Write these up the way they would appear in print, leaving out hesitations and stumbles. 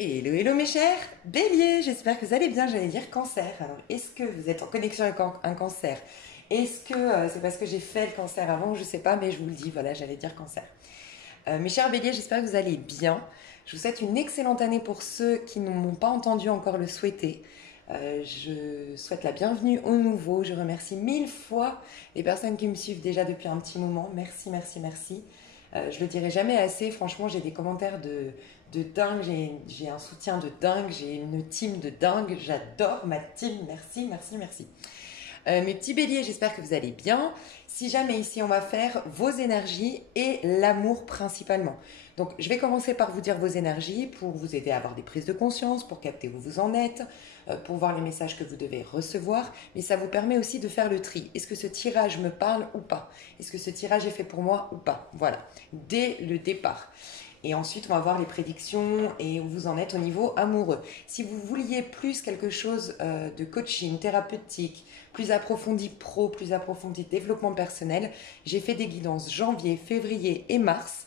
Hello, hello mes chers béliers, j'espère que vous allez bien, j'allais dire cancer. Alors, est-ce que vous êtes en connexion avec un cancer? Est-ce que c'est parce que j'ai fait le cancer avant? Je sais pas, mais je vous le dis, voilà, j'allais dire cancer. Mes chers béliers, j'espère que vous allez bien. Je vous souhaite une excellente année pour ceux qui ne m'ont pas entendu encore le souhaiter. Je souhaite la bienvenue aux nouveaux. Je remercie mille fois les personnes qui me suivent déjà depuis un petit moment. Merci, merci, merci. Je le dirai jamais assez. Franchement, j'ai des commentaires de dingue. J'ai un soutien de dingue. J'ai une team de dingue. J'adore ma team. Merci, merci, merci. Mes petits béliers, j'espère que vous allez bien. Si jamais ici, on va faire vos énergies et l'amour principalement. Donc, je vais commencer par vous dire vos énergies pour vous aider à avoir des prises de conscience, pour capter où vous en êtes, pour voir les messages que vous devez recevoir. Mais ça vous permet aussi de faire le tri. Est-ce que ce tirage me parle ou pas? Est-ce que ce tirage est fait pour moi ou pas? Voilà, dès le départ. Et ensuite, on va voir les prédictions et où vous en êtes au niveau amoureux. Si vous vouliez plus quelque chose de coaching, thérapeutique, plus approfondi pro, plus approfondi développement personnel, j'ai fait des guidances janvier, février et mars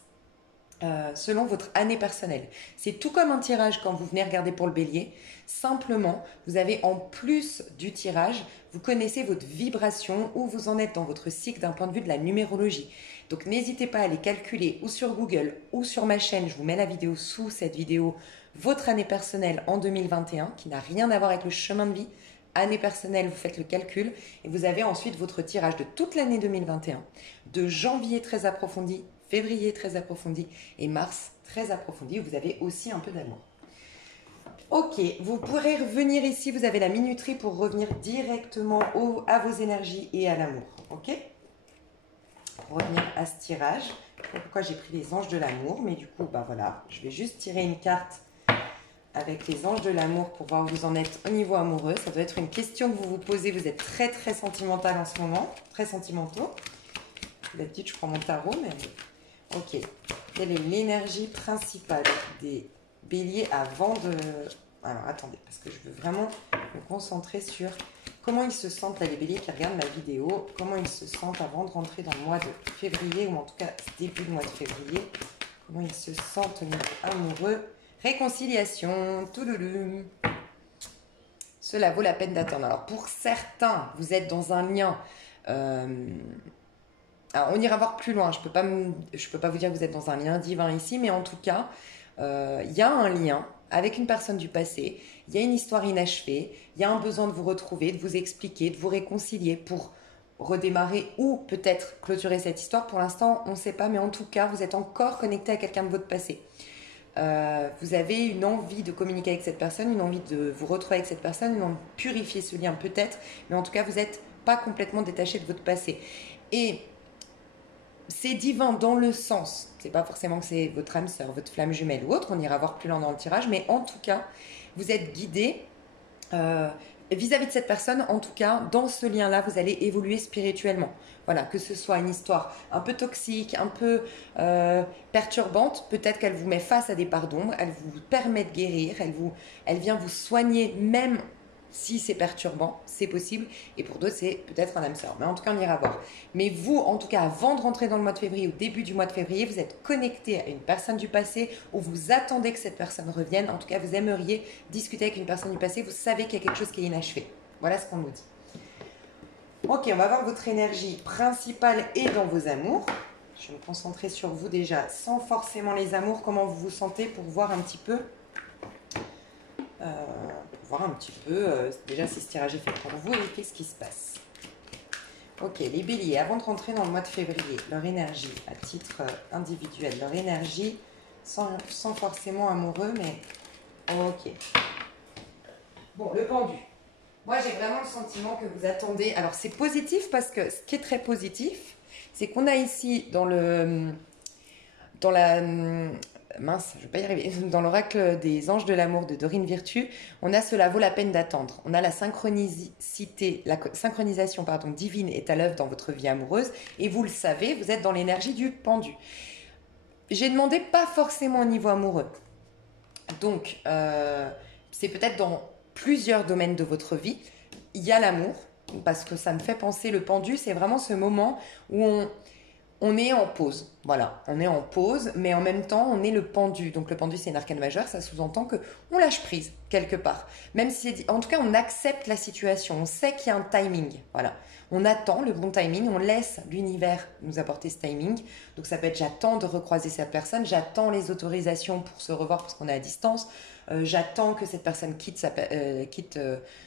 selon votre année personnelle. C'est tout comme un tirage quand vous venez regarder pour le bélier. Simplement, vous avez en plus du tirage, vous connaissez votre vibration, où vous en êtes dans votre cycle d'un point de vue de la numérologie. Donc n'hésitez pas à aller calculer ou sur Google ou sur ma chaîne, je vous mets la vidéo sous cette vidéo, votre année personnelle en 2021, qui n'a rien à voir avec le chemin de vie. Année personnelle, vous faites le calcul et vous avez ensuite votre tirage de toute l'année 2021, de janvier très approfondi, février très approfondi et mars très approfondi, où vous avez aussi un peu d'amour. Ok, vous pourrez revenir ici, vous avez la minuterie pour revenir directement à vos énergies et à l'amour. Ok? Pour revenir à ce tirage, pourquoi j'ai pris les anges de l'amour, mais du coup, bah voilà, je vais juste tirer une carte avec les anges de l'amour pour voir où vous en êtes au niveau amoureux. Ça doit être une question que vous vous posez, vous êtes très très sentimental en ce moment, très sentimentaux. D'habitude, je prends mon tarot, mais... Ok, quelle est l'énergie principale des béliers avant de... Alors, attendez, parce que je veux vraiment me concentrer sur comment ils se sentent, là, les béliers qui regardent la vidéo, comment ils se sentent avant de rentrer dans le mois de février, ou en tout cas, début du mois de février, comment ils se sentent au niveau amoureux. Réconciliation, touloulou. Cela vaut la peine d'attendre. Alors, pour certains, vous êtes dans un lien... Alors, on ira voir plus loin. Je peux pas vous dire que vous êtes dans un lien divin ici, mais en tout cas, il y a un lien avec une personne du passé. Il y a une histoire inachevée. Il y a un besoin de vous retrouver, de vous expliquer, de vous réconcilier pour redémarrer ou peut-être clôturer cette histoire. Pour l'instant, on ne sait pas, mais en tout cas, vous êtes encore connecté à quelqu'un de votre passé. Vous avez une envie de communiquer avec cette personne, une envie de vous retrouver avec cette personne, une envie de purifier ce lien peut-être, mais en tout cas, vous n'êtes pas complètement détaché de votre passé. Et c'est divin dans le sens, c'est pas forcément que c'est votre âme sœur, votre flamme jumelle ou autre, on ira voir plus loin dans le tirage, mais en tout cas, vous êtes guidé vis-à-vis de cette personne. En tout cas, dans ce lien-là, vous allez évoluer spirituellement. Voilà, que ce soit une histoire un peu toxique, un peu perturbante, peut-être qu'elle vous met face à des parts d'ombre, elle vous permet de guérir, elle vient vous soigner même si c'est perturbant, c'est possible. Et pour d'autres, c'est peut-être un âme sœur. Mais en tout cas, on ira voir. Mais vous, en tout cas, avant de rentrer dans le mois de février, au début du mois de février, vous êtes connecté à une personne du passé ou vous attendez que cette personne revienne. En tout cas, vous aimeriez discuter avec une personne du passé. Vous savez qu'il y a quelque chose qui est inachevé. Voilà ce qu'on nous dit. Ok, on va voir votre énergie principale et dans vos amours. Je vais me concentrer sur vous déjà, sans forcément les amours. Comment vous vous sentez pour voir un petit peu... déjà si ce tirage est fait pour vous et qu'est-ce qui se passe. Ok, les béliers, avant de rentrer dans le mois de février, leur énergie à titre individuel, leur énergie sans forcément amoureux, mais ok. Bon, le pendu. Moi, j'ai vraiment le sentiment que vous attendez. Alors, c'est positif parce que ce qui est très positif, c'est qu'on a ici dans mince, je ne vais pas y arriver. Dans l'oracle des anges de l'amour de Dorine Virtue, on a cela vaut la peine d'attendre. On a la synchronisation divine est à l'œuvre dans votre vie amoureuse et vous le savez, vous êtes dans l'énergie du pendu. J'ai demandé pas forcément au niveau amoureux. Donc, c'est peut-être dans plusieurs domaines de votre vie. Il y a l'amour, parce que ça me fait penser, le pendu, c'est vraiment ce moment où on est en pause. Voilà, on est en pause, mais en même temps, on est le pendu. Donc le pendu, c'est une arcane majeure, ça sous-entend que on lâche prise quelque part. Même si, en tout cas, on accepte la situation, on sait qu'il y a un timing. Voilà, on attend le bon timing, on laisse l'univers nous apporter ce timing. Donc ça peut être j'attends de recroiser cette personne, j'attends les autorisations pour se revoir parce qu'on est à distance, j'attends que cette personne quitte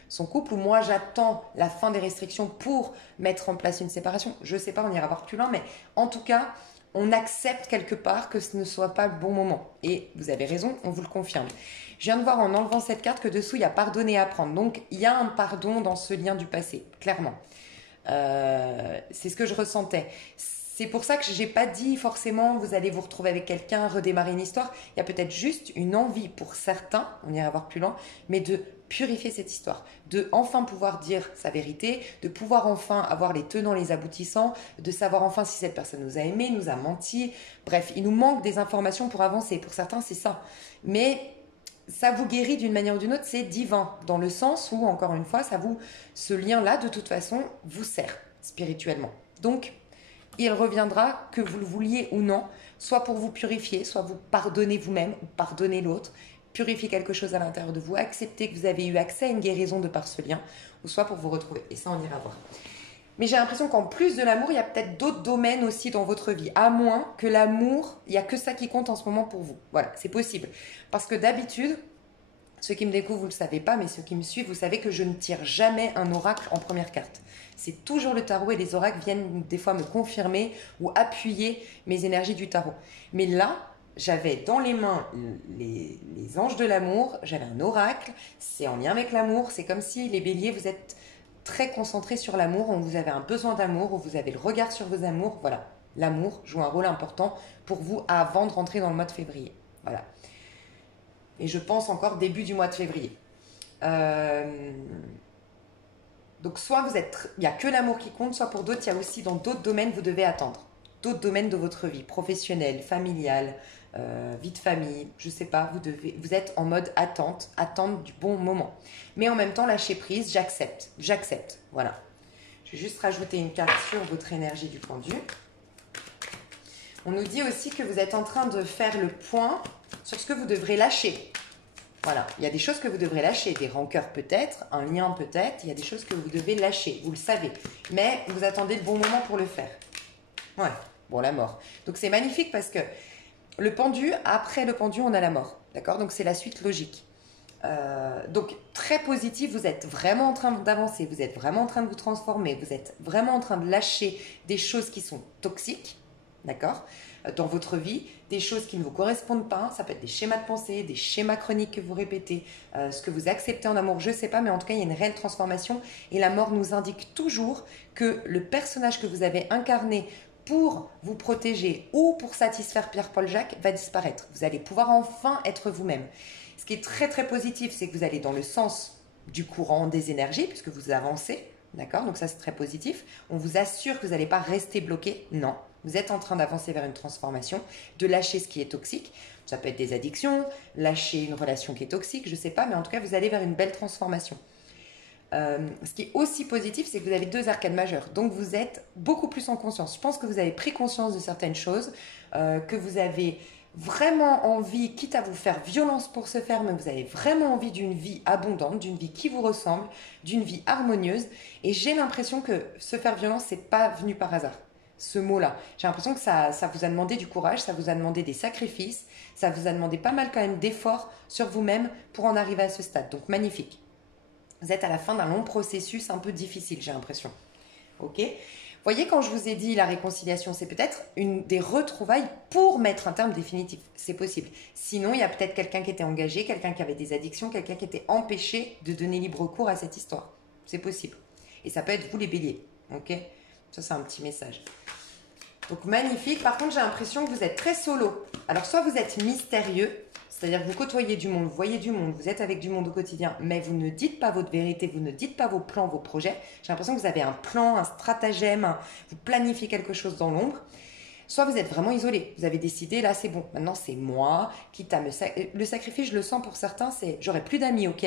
son couple, ou moi j'attends la fin des restrictions pour mettre en place une séparation. Je sais pas, on ira voir plus loin, mais en tout cas on accepte quelque part que ce ne soit pas le bon moment. Et vous avez raison, on vous le confirme. Je viens de voir en enlevant cette carte que dessous, il y a pardonner et apprendre. Donc, il y a un pardon dans ce lien du passé, clairement. C'est ce que je ressentais. C'est pour ça que je n'ai pas dit forcément vous allez vous retrouver avec quelqu'un, redémarrer une histoire. Il y a peut-être juste une envie pour certains, on ira voir plus loin, mais de purifier cette histoire, de enfin pouvoir dire sa vérité, de pouvoir enfin avoir les tenants, les aboutissants, de savoir enfin si cette personne nous a aimés, nous a menti. Bref, il nous manque des informations pour avancer. Pour certains, c'est ça. Mais ça vous guérit d'une manière ou d'une autre, c'est divin, dans le sens où, encore une fois, ce lien-là, de toute façon, vous sert spirituellement. Donc, il reviendra, que vous le vouliez ou non, soit pour vous purifier, soit vous pardonner vous-même ou pardonner l'autre, purifier quelque chose à l'intérieur de vous, accepter que vous avez eu accès à une guérison de par ce lien, ou soit pour vous retrouver. Et ça, on ira voir. Mais j'ai l'impression qu'en plus de l'amour, il y a peut-être d'autres domaines aussi dans votre vie. À moins que l'amour, il n'y a que ça qui compte en ce moment pour vous. Voilà, c'est possible. Parce que d'habitude, ceux qui me découvrent, vous ne le savez pas, mais ceux qui me suivent, vous savez que je ne tire jamais un oracle en première carte. C'est toujours le tarot et les oracles viennent des fois me confirmer ou appuyer mes énergies du tarot. Mais là, j'avais dans les mains les anges de l'amour, j'avais un oracle, c'est en lien avec l'amour, c'est comme si les béliers, vous êtes très concentrés sur l'amour, où vous avez un besoin d'amour, où vous avez le regard sur vos amours, voilà. L'amour joue un rôle important pour vous avant de rentrer dans le mois de février. Voilà. Et je pense encore début du mois de février. Donc soit il n'y a que l'amour qui compte, soit pour d'autres, il y a aussi dans d'autres domaines, vous devez attendre. D'autres domaines de votre vie, professionnelle, familiale, vie de famille, je ne sais pas, vous êtes en mode attendre du bon moment. Mais en même temps, lâcher prise, j'accepte, voilà. Je vais juste rajouter une carte sur votre énergie du pendu. On nous dit aussi que vous êtes en train de faire le point sur ce que vous devrez lâcher. Voilà, il y a des choses que vous devrez lâcher, des rancœurs peut-être, un lien peut-être, il y a des choses que vous devez lâcher, vous le savez. Mais vous attendez le bon moment pour le faire. Ouais, bon, la mort. Donc c'est magnifique parce que le pendu, après le pendu, on a la mort. D'accord? Donc c'est la suite logique. Donc très positif, vous êtes vraiment en train d'avancer, vous êtes vraiment en train de vous transformer, vous êtes vraiment en train de lâcher des choses qui sont toxiques, d'accord, dans votre vie, des choses qui ne vous correspondent pas, ça peut être des schémas de pensée, des schémas chroniques que vous répétez, ce que vous acceptez en amour, je ne sais pas, mais en tout cas il y a une réelle transformation et la mort nous indique toujours que le personnage que vous avez incarné pour vous protéger ou pour satisfaire Pierre-Paul Jacques va disparaître. Vous allez pouvoir enfin être vous-même. Ce qui est très très positif, c'est que vous allez dans le sens du courant des énergies, puisque vous avancez, d'accord? Donc ça c'est très positif. On vous assure que vous n'allez pas rester bloqué, non. Vous êtes en train d'avancer vers une transformation, de lâcher ce qui est toxique. Ça peut être des addictions, lâcher une relation qui est toxique, je ne sais pas, mais en tout cas vous allez vers une belle transformation. Ce qui est aussi positif, c'est que vous avez 2 arcanes majeures. Donc vous êtes beaucoup plus en conscience. Je pense que vous avez pris conscience de certaines choses, que vous avez vraiment envie, quitte à vous faire violence pour ce faire, mais vous avez vraiment envie d'une vie abondante, d'une vie qui vous ressemble, d'une vie harmonieuse. Et j'ai l'impression que se faire violence, c'est pas venu par hasard. Ce mot-là. J'ai l'impression que ça vous a demandé du courage, ça vous a demandé des sacrifices, ça vous a demandé pas mal quand même d'efforts sur vous-même pour en arriver à ce stade. Donc magnifique. Vous êtes à la fin d'un long processus un peu difficile, j'ai l'impression. Ok ? Voyez, quand je vous ai dit la réconciliation, c'est peut-être une des retrouvailles pour mettre un terme définitif. C'est possible. Sinon, il y a peut-être quelqu'un qui était engagé, quelqu'un qui avait des addictions, quelqu'un qui était empêché de donner libre cours à cette histoire. C'est possible. Et ça peut être vous les béliers. Ok ? Ça, c'est un petit message. Donc, magnifique. Par contre, j'ai l'impression que vous êtes très solo. Alors, soit vous êtes mystérieux, c'est-à-dire que vous côtoyez du monde, vous voyez du monde, vous êtes avec du monde au quotidien, mais vous ne dites pas votre vérité, vous ne dites pas vos plans, vos projets. J'ai l'impression que vous avez un plan, un stratagème, vous planifiez quelque chose dans l'ombre. Soit vous êtes vraiment isolé, vous avez décidé, là c'est bon, maintenant c'est moi, quitte à le sacrifice, je le sens pour certains, c'est j'aurai plus d'amis, ok,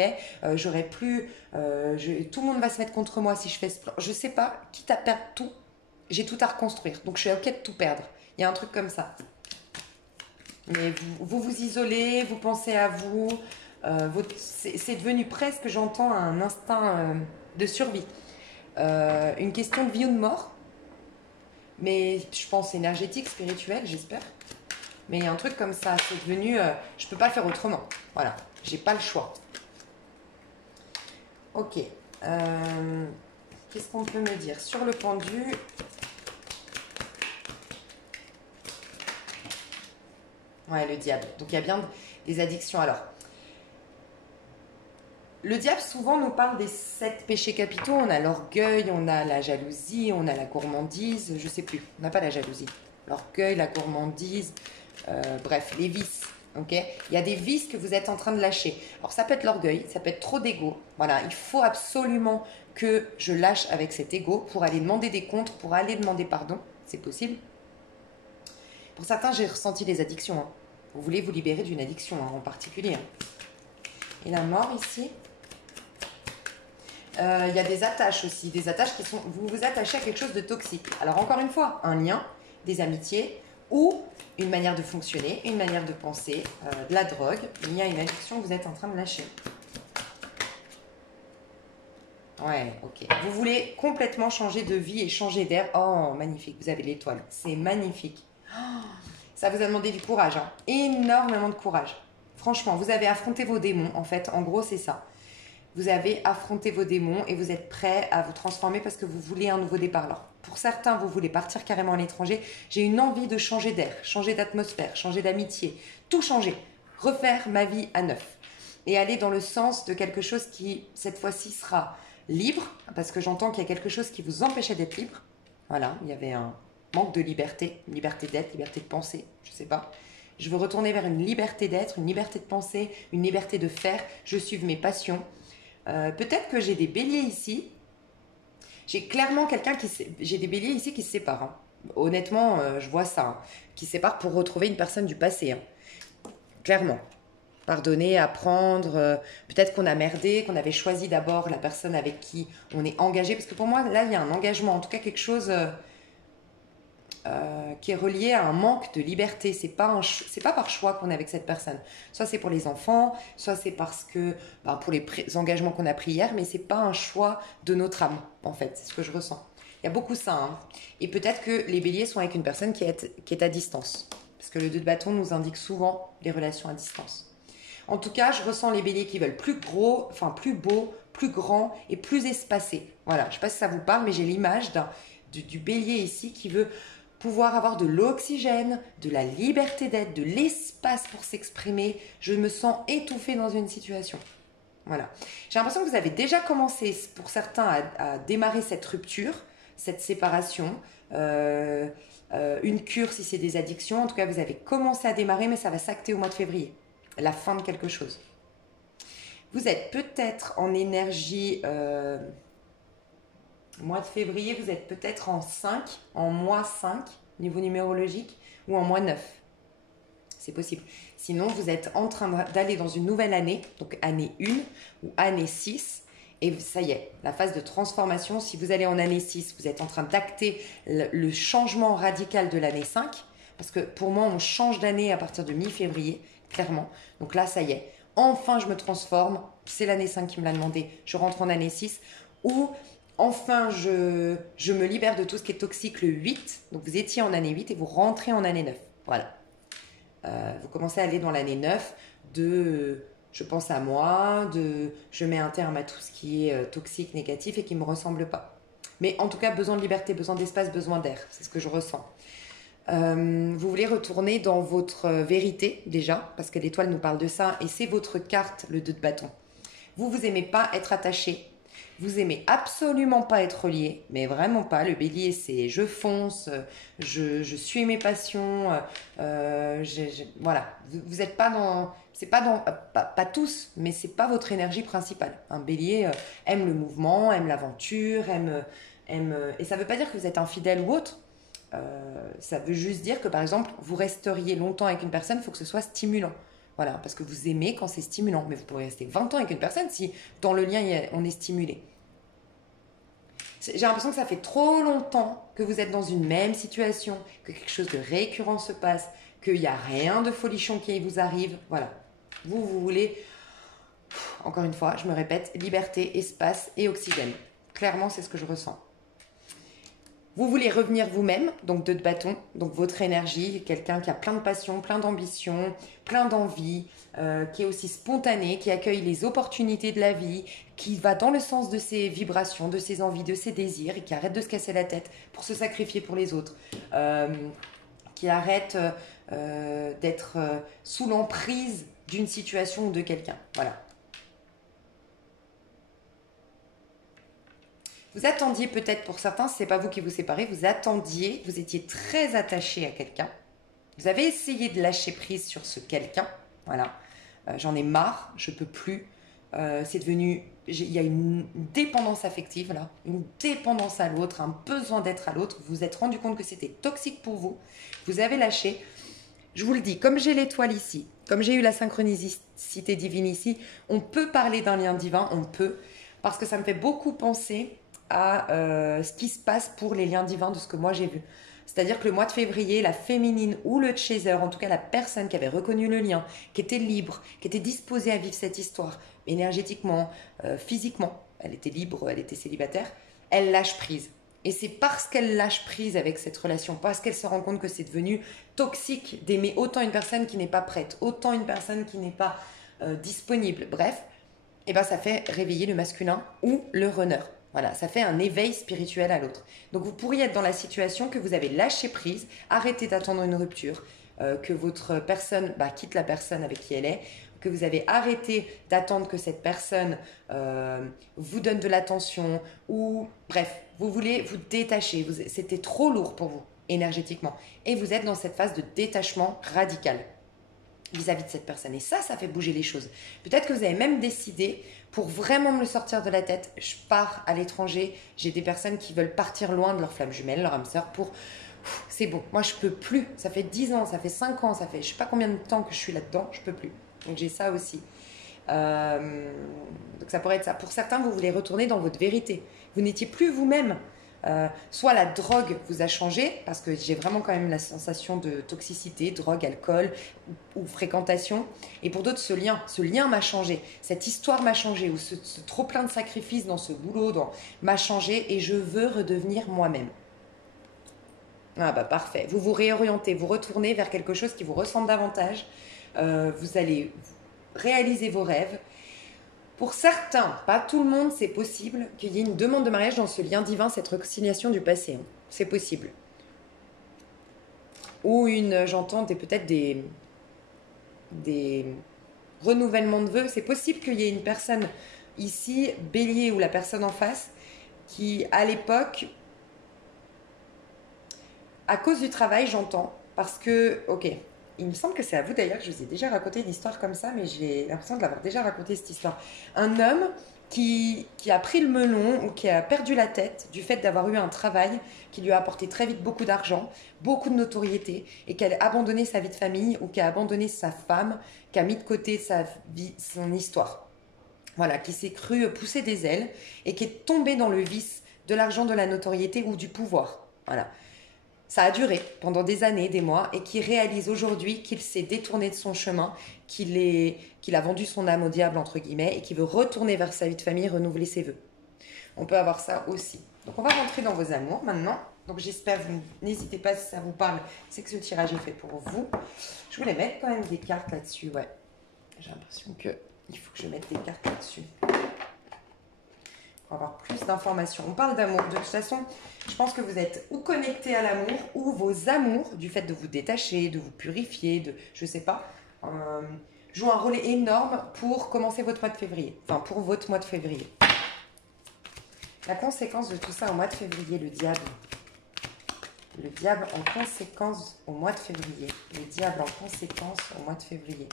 j'aurai plus, tout le monde va se mettre contre moi si je fais ce plan, je sais pas, quitte à perdre tout, j'ai tout à reconstruire, donc je suis ok de tout perdre. Il y a un truc comme ça. Mais vous isolez, vous pensez à vous. C'est devenu presque, j'entends, un instinct de survie. Une question de vie ou de mort. Mais je pense énergétique, spirituel, j'espère. Mais un truc comme ça, c'est devenu... je peux pas faire autrement. Voilà, j'ai pas le choix. Ok. Qu'est-ce qu'on peut me dire sur le pendu? Ouais, le diable. Donc il y a bien des addictions. Alors, le diable souvent nous parle des 7 péchés capitaux. On a l'orgueil, on a la jalousie, on a la gourmandise. Je sais plus. On n'a pas la jalousie. L'orgueil, la gourmandise. Bref, les vices. Ok, il y a des vices que vous êtes en train de lâcher. Alors ça peut être l'orgueil, ça peut être trop d'ego. Voilà, il faut absolument que je lâche avec cet ego pour aller demander des comptes, pour aller demander pardon. C'est possible. Pour certains, j'ai ressenti des addictions. Hein. Vous voulez vous libérer d'une addiction en particulier. Hein. Et la mort ici. Il y a des attaches aussi. Des attaches qui sont... Vous vous attachez à quelque chose de toxique. Alors encore une fois, un lien, des amitiés ou une manière de fonctionner, une manière de penser, de la drogue. Il y a une addiction que vous êtes en train de lâcher. Ouais, ok. Vous voulez complètement changer de vie et changer d'air. Oh, magnifique. Vous avez l'étoile. C'est magnifique. Oh, ça vous a demandé du courage. Hein. Énormément de courage. Franchement, vous avez affronté vos démons. En fait, en gros, c'est ça. Vous avez affronté vos démons et vous êtes prêt à vous transformer parce que vous voulez un nouveau départ. Alors, pour certains, vous voulez partir carrément à l'étranger. J'ai une envie de changer d'air, changer d'atmosphère, changer d'amitié, tout changer, refaire ma vie à neuf et aller dans le sens de quelque chose qui, cette fois-ci, sera libre, parce que j'entends qu'il y a quelque chose qui vous empêchait d'être libre. Voilà, il y avait un manque de liberté, une liberté d'être, liberté de penser, je ne sais pas. Je veux retourner vers une liberté d'être, une liberté de penser, une liberté de faire. Je suive mes passions. Peut-être que j'ai des béliers ici. J'ai clairement quelqu'un qui... J'ai des béliers ici qui se séparent. Hein. Honnêtement, je vois ça. Hein. Qui se séparent pour retrouver une personne du passé. Hein. Clairement. Pardonner, apprendre. Peut-être qu'on a merdé, qu'on avait choisi d'abord la personne avec qui on est engagé. Parce que pour moi, là, il y a un engagement. En tout cas, quelque chose... qui est relié à un manque de liberté. C'est pas par choix qu'on est avec cette personne. Soit c'est pour les enfants, soit c'est parce que pour les engagements qu'on a pris hier, mais c'est pas un choix de notre âme en fait. C'est ce que je ressens. Il y a beaucoup ça. Hein. Et peut-être que les béliers sont avec une personne qui est à distance, parce que le 2 de bâton nous indique souvent les relations à distance. En tout cas, je ressens les béliers qui veulent plus gros, enfin plus beau, plus grand et plus espacé. Voilà. Je sais pas si ça vous parle, mais j'ai l'image du bélier ici qui veut pouvoir avoir de l'oxygène, de la liberté d'être, de l'espace pour s'exprimer. Je me sens étouffée dans une situation. Voilà. J'ai l'impression que vous avez déjà commencé, pour certains, à démarrer cette rupture, cette séparation, une cure si c'est des addictions. En tout cas, vous avez commencé à démarrer, mais ça va s'acter au mois de février. La fin de quelque chose. Vous êtes peut-être en énergie... mois de février, vous êtes peut-être en 5, en mois 5, niveau numérologique, ou en mois 9. C'est possible. Sinon, vous êtes en train d'aller dans une nouvelle année, donc année 1 ou année 6, et ça y est, la phase de transformation. Si vous allez en année 6, vous êtes en train d'acter le changement radical de l'année 5, parce que pour moi, on change d'année à partir de mi-février, clairement. Donc là, ça y est, enfin, je me transforme. C'est l'année 5 qui me l'a demandé. Je rentre en année 6, ou... Enfin, je me libère de tout ce qui est toxique le 8. Donc, vous étiez en année 8 et vous rentrez en année 9. Voilà. Vous commencez à aller dans l'année 9 de je pense à moi, de je mets un terme à tout ce qui est toxique, négatif et qui ne me ressemble pas. Mais en tout cas, besoin de liberté, besoin d'espace, besoin d'air. C'est ce que je ressens. Vous voulez retourner dans votre vérité déjà, parce que l'étoile nous parle de ça. Et c'est votre carte, le 2 de bâton. Vous aimez pas être attaché. Vous aimez absolument pas être relié, mais vraiment pas. Le bélier, c'est je fonce, je suis mes passions. Voilà, vous êtes pas dans, c'est pas dans, pas tous, mais c'est pas votre énergie principale. Un bélier aime le mouvement, aime l'aventure, et ça veut pas dire que vous êtes infidèle ou autre. Ça veut juste dire que par exemple, vous resteriez longtemps avec une personne, il faut que ce soit stimulant. Voilà, parce que vous aimez quand c'est stimulant. Mais vous pourrez rester 20 ans avec une personne si dans le lien, on est stimulé. J'ai l'impression que ça fait trop longtemps que vous êtes dans une même situation, que quelque chose de récurrent se passe, qu'il n'y a rien de folichon qui vous arrive. Voilà. Vous voulez, encore une fois, je me répète, liberté, espace et oxygène. Clairement, c'est ce que je ressens. Vous voulez revenir vous-même, donc 2 de bâton, donc votre énergie, quelqu'un qui a plein de passion, plein d'ambition, plein d'envie, qui est aussi spontané, qui accueille les opportunités de la vie, qui va dans le sens de ses vibrations, de ses envies, de ses désirs, et qui arrête de se casser la tête pour se sacrifier pour les autres, qui arrête d'être sous l'emprise d'une situation ou de quelqu'un. Voilà. Vous attendiez peut-être, pour certains, ce n'est pas vous qui vous séparez, vous attendiez, vous étiez très attaché à quelqu'un. Vous avez essayé de lâcher prise sur ce quelqu'un. Voilà. J'en ai marre, je peux plus. C'est devenu, il y a une dépendance affective là, une dépendance à l'autre, un besoin d'être à l'autre. Vous vous êtes rendu compte que c'était toxique pour vous. Vous avez lâché. Je vous le dis, comme j'ai l'étoile ici, comme j'ai eu la synchronicité divine ici, on peut parler d'un lien divin, on peut, parce que ça me fait beaucoup penser à ce qui se passe pour les liens divins de ce que moi j'ai vu. C'est-à-dire que le mois de février, la féminine ou le chaser, en tout cas la personne qui avait reconnu le lien, qui était libre, qui était disposée à vivre cette histoire, énergétiquement, physiquement, elle était libre, elle était célibataire, elle lâche prise. Et c'est parce qu'elle lâche prise avec cette relation, parce qu'elle se rend compte que c'est devenu toxique d'aimer autant une personne qui n'est pas prête, autant une personne qui n'est pas disponible. Bref, et ben ça fait réveiller le masculin ou le runner. Voilà, ça fait un éveil spirituel à l'autre. Donc vous pourriez être dans la situation que vous avez lâché prise, arrêté d'attendre une rupture, que votre personne quitte la personne avec qui elle est, que vous avez arrêté d'attendre que cette personne vous donne de l'attention, ou bref, vous voulez vous détacher, c'était trop lourd pour vous énergétiquement. Et vous êtes dans cette phase de détachement radical vis-à-vis de cette personne. Et ça fait bouger les choses. Peut-être que vous avez même décidé, pour vraiment me le sortir de la tête, je pars à l'étranger. J'ai des personnes qui veulent partir loin de leur flamme jumelle, leur âme sœur, pour... C'est bon, moi je peux plus. Ça fait 10 ans, ça fait 5 ans, ça fait je sais pas combien de temps que je suis là-dedans, je peux plus. Donc j'ai ça aussi. Donc ça pourrait être ça. Pour certains, vous voulez retourner dans votre vérité. Vous n'étiez plus vous-même. Soit la drogue vous a changé, parce que j'ai vraiment quand même la sensation de toxicité, drogue, alcool ou fréquentation. Et pour d'autres, ce lien m'a changé. Cette histoire m'a changé, ou ce trop plein de sacrifices dans ce boulot m'a changé, et je veux redevenir moi-même. Ah bah parfait. Vous vous réorientez, vous retournez vers quelque chose qui vous ressemble davantage. Vous allez réaliser vos rêves. Pour certains, pas tout le monde, c'est possible qu'il y ait une demande de mariage dans ce lien divin, cette réconciliation du passé. C'est possible. Ou j'entends peut-être des renouvellements de vœux. C'est possible qu'il y ait une personne ici, bélier, ou la personne en face, qui à l'époque, à cause du travail, j'entends, parce que, ok, il me semble que c'est à vous d'ailleurs que je vous ai déjà raconté une histoire comme ça, mais j'ai l'impression de l'avoir déjà raconté cette histoire. Un homme qui a pris le melon, ou qui a perdu la tête du fait d'avoir eu un travail qui lui a apporté très vite beaucoup d'argent, beaucoup de notoriété, et qui a abandonné sa vie de famille, ou qui a abandonné sa femme, qui a mis de côté sa vie, son histoire. Voilà, qui s'est cru pousser des ailes et qui est tombé dans le vice de l'argent, de la notoriété ou du pouvoir. Voilà. Ça a duré pendant des années, des mois, et qui réalise aujourd'hui qu'il s'est détourné de son chemin, qu'il a vendu son âme au diable, entre guillemets, et qu'il veut retourner vers sa vie de famille, renouveler ses vœux. On peut avoir ça aussi. Donc on va rentrer dans vos amours maintenant. Donc j'espère, n'hésitez pas si ça vous parle, c'est que ce tirage est fait pour vous. Je voulais mettre quand même des cartes là-dessus, ouais. J'ai l'impression qu'il faut que je mette des cartes là-dessus. Pour avoir plus d'informations. On parle d'amour. De toute façon, je pense que vous êtes ou connecté à l'amour, ou vos amours, du fait de vous détacher, de vous purifier, je sais pas, jouent un rôle énorme pour commencer votre mois de février. Enfin, pour votre mois de février. La conséquence de tout ça au mois de février, le diable. Le diable en conséquence au mois de février. Le diable en conséquence au mois de février.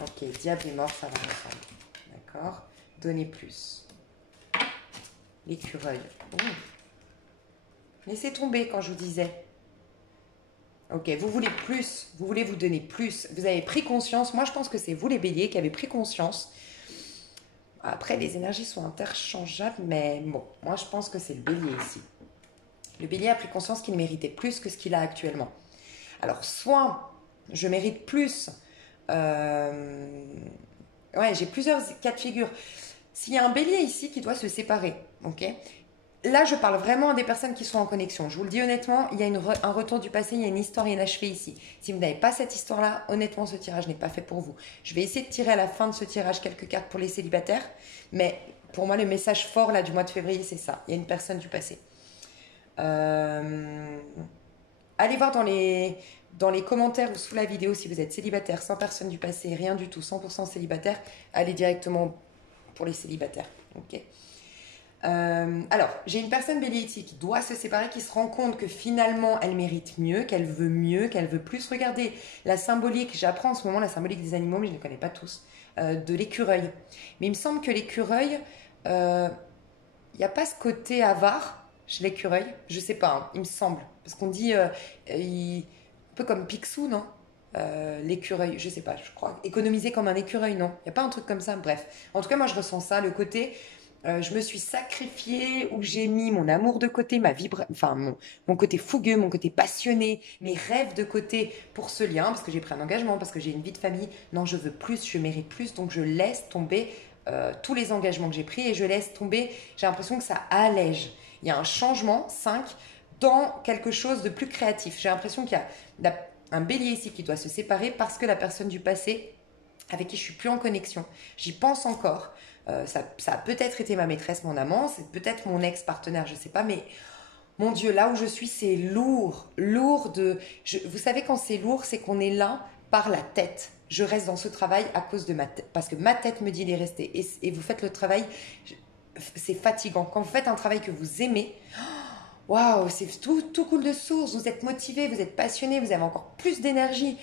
Ok, diable et mort, ça va ensemble. D'accord. Donnez plus. L'écureuil. Oh. Laissez tomber quand je vous disais. Ok, vous voulez plus. Vous voulez vous donner plus. Vous avez pris conscience. Moi, je pense que c'est vous les béliers qui avez pris conscience Après, les énergies sont interchangeables, mais bon, moi je pense que c'est le bélier ici. Le bélier a pris conscience qu'il méritait plus que ce qu'il a actuellement. Alors, soit je mérite plus, ouais, j'ai plusieurs cas de figure. S'il y a un bélier ici qui doit se séparer, ok? Là, je parle vraiment des personnes qui sont en connexion. Je vous le dis honnêtement, il y a un retour du passé, il y a une histoire inachevée ici. Si vous n'avez pas cette histoire-là, honnêtement, ce tirage n'est pas fait pour vous. Je vais essayer de tirer à la fin de ce tirage quelques cartes pour les célibataires, mais pour moi, le message fort là du mois de février, c'est ça. Il y a une personne du passé. Euh, Allez voir dans les commentaires ou sous la vidéo si vous êtes célibataire, sans personne du passé, rien du tout, 100% célibataire, allez directement pour les célibataires. Ok. Alors, j'ai une personne bélier ici qui doit se séparer, qui se rend compte que finalement elle mérite mieux, qu'elle veut plus. Regardez la symbolique, j'apprends en ce moment la symbolique des animaux, mais je ne les connais pas tous, de l'écureuil. Mais il me semble que l'écureuil, il n'y a pas ce côté avare chez l'écureuil, je sais pas, hein, il me semble. Parce qu'on dit, un peu comme Picsou, non? L'écureuil, je sais pas, je crois. Économiser comme un écureuil, non? Il n'y a pas un truc comme ça, bref. En tout cas, moi je ressens ça, le côté je me suis sacrifiée, où j'ai mis mon amour de côté, enfin mon côté fougueux, mon côté passionné, mes rêves de côté pour ce lien, parce que j'ai pris un engagement, parce que j'ai une vie de famille. Non, je veux plus, je mérite plus, donc je laisse tomber tous les engagements que j'ai pris et je laisse tomber. J'ai l'impression que ça allège. Il y a un changement, 5, dans quelque chose de plus créatif. J'ai l'impression qu'il y a un bélier ici qui doit se séparer parce que la personne du passé avec qui je suis plus en connexion, j'y pense encore. Ça a peut-être été ma maîtresse, mon amant, c'est peut-être mon ex-partenaire, je sais pas, mais mon Dieu, là où je suis, c'est lourd, lourd vous savez, quand c'est lourd, c'est qu'on est là par la tête. Je reste dans ce travail à cause de ma tête, parce que ma tête me dit d'y rester. Et vous faites le travail, c'est fatigant. Quand vous faites un travail que vous aimez, waouh, c'est tout coule de source. Vous êtes motivé, vous êtes passionné, vous avez encore plus d'énergie.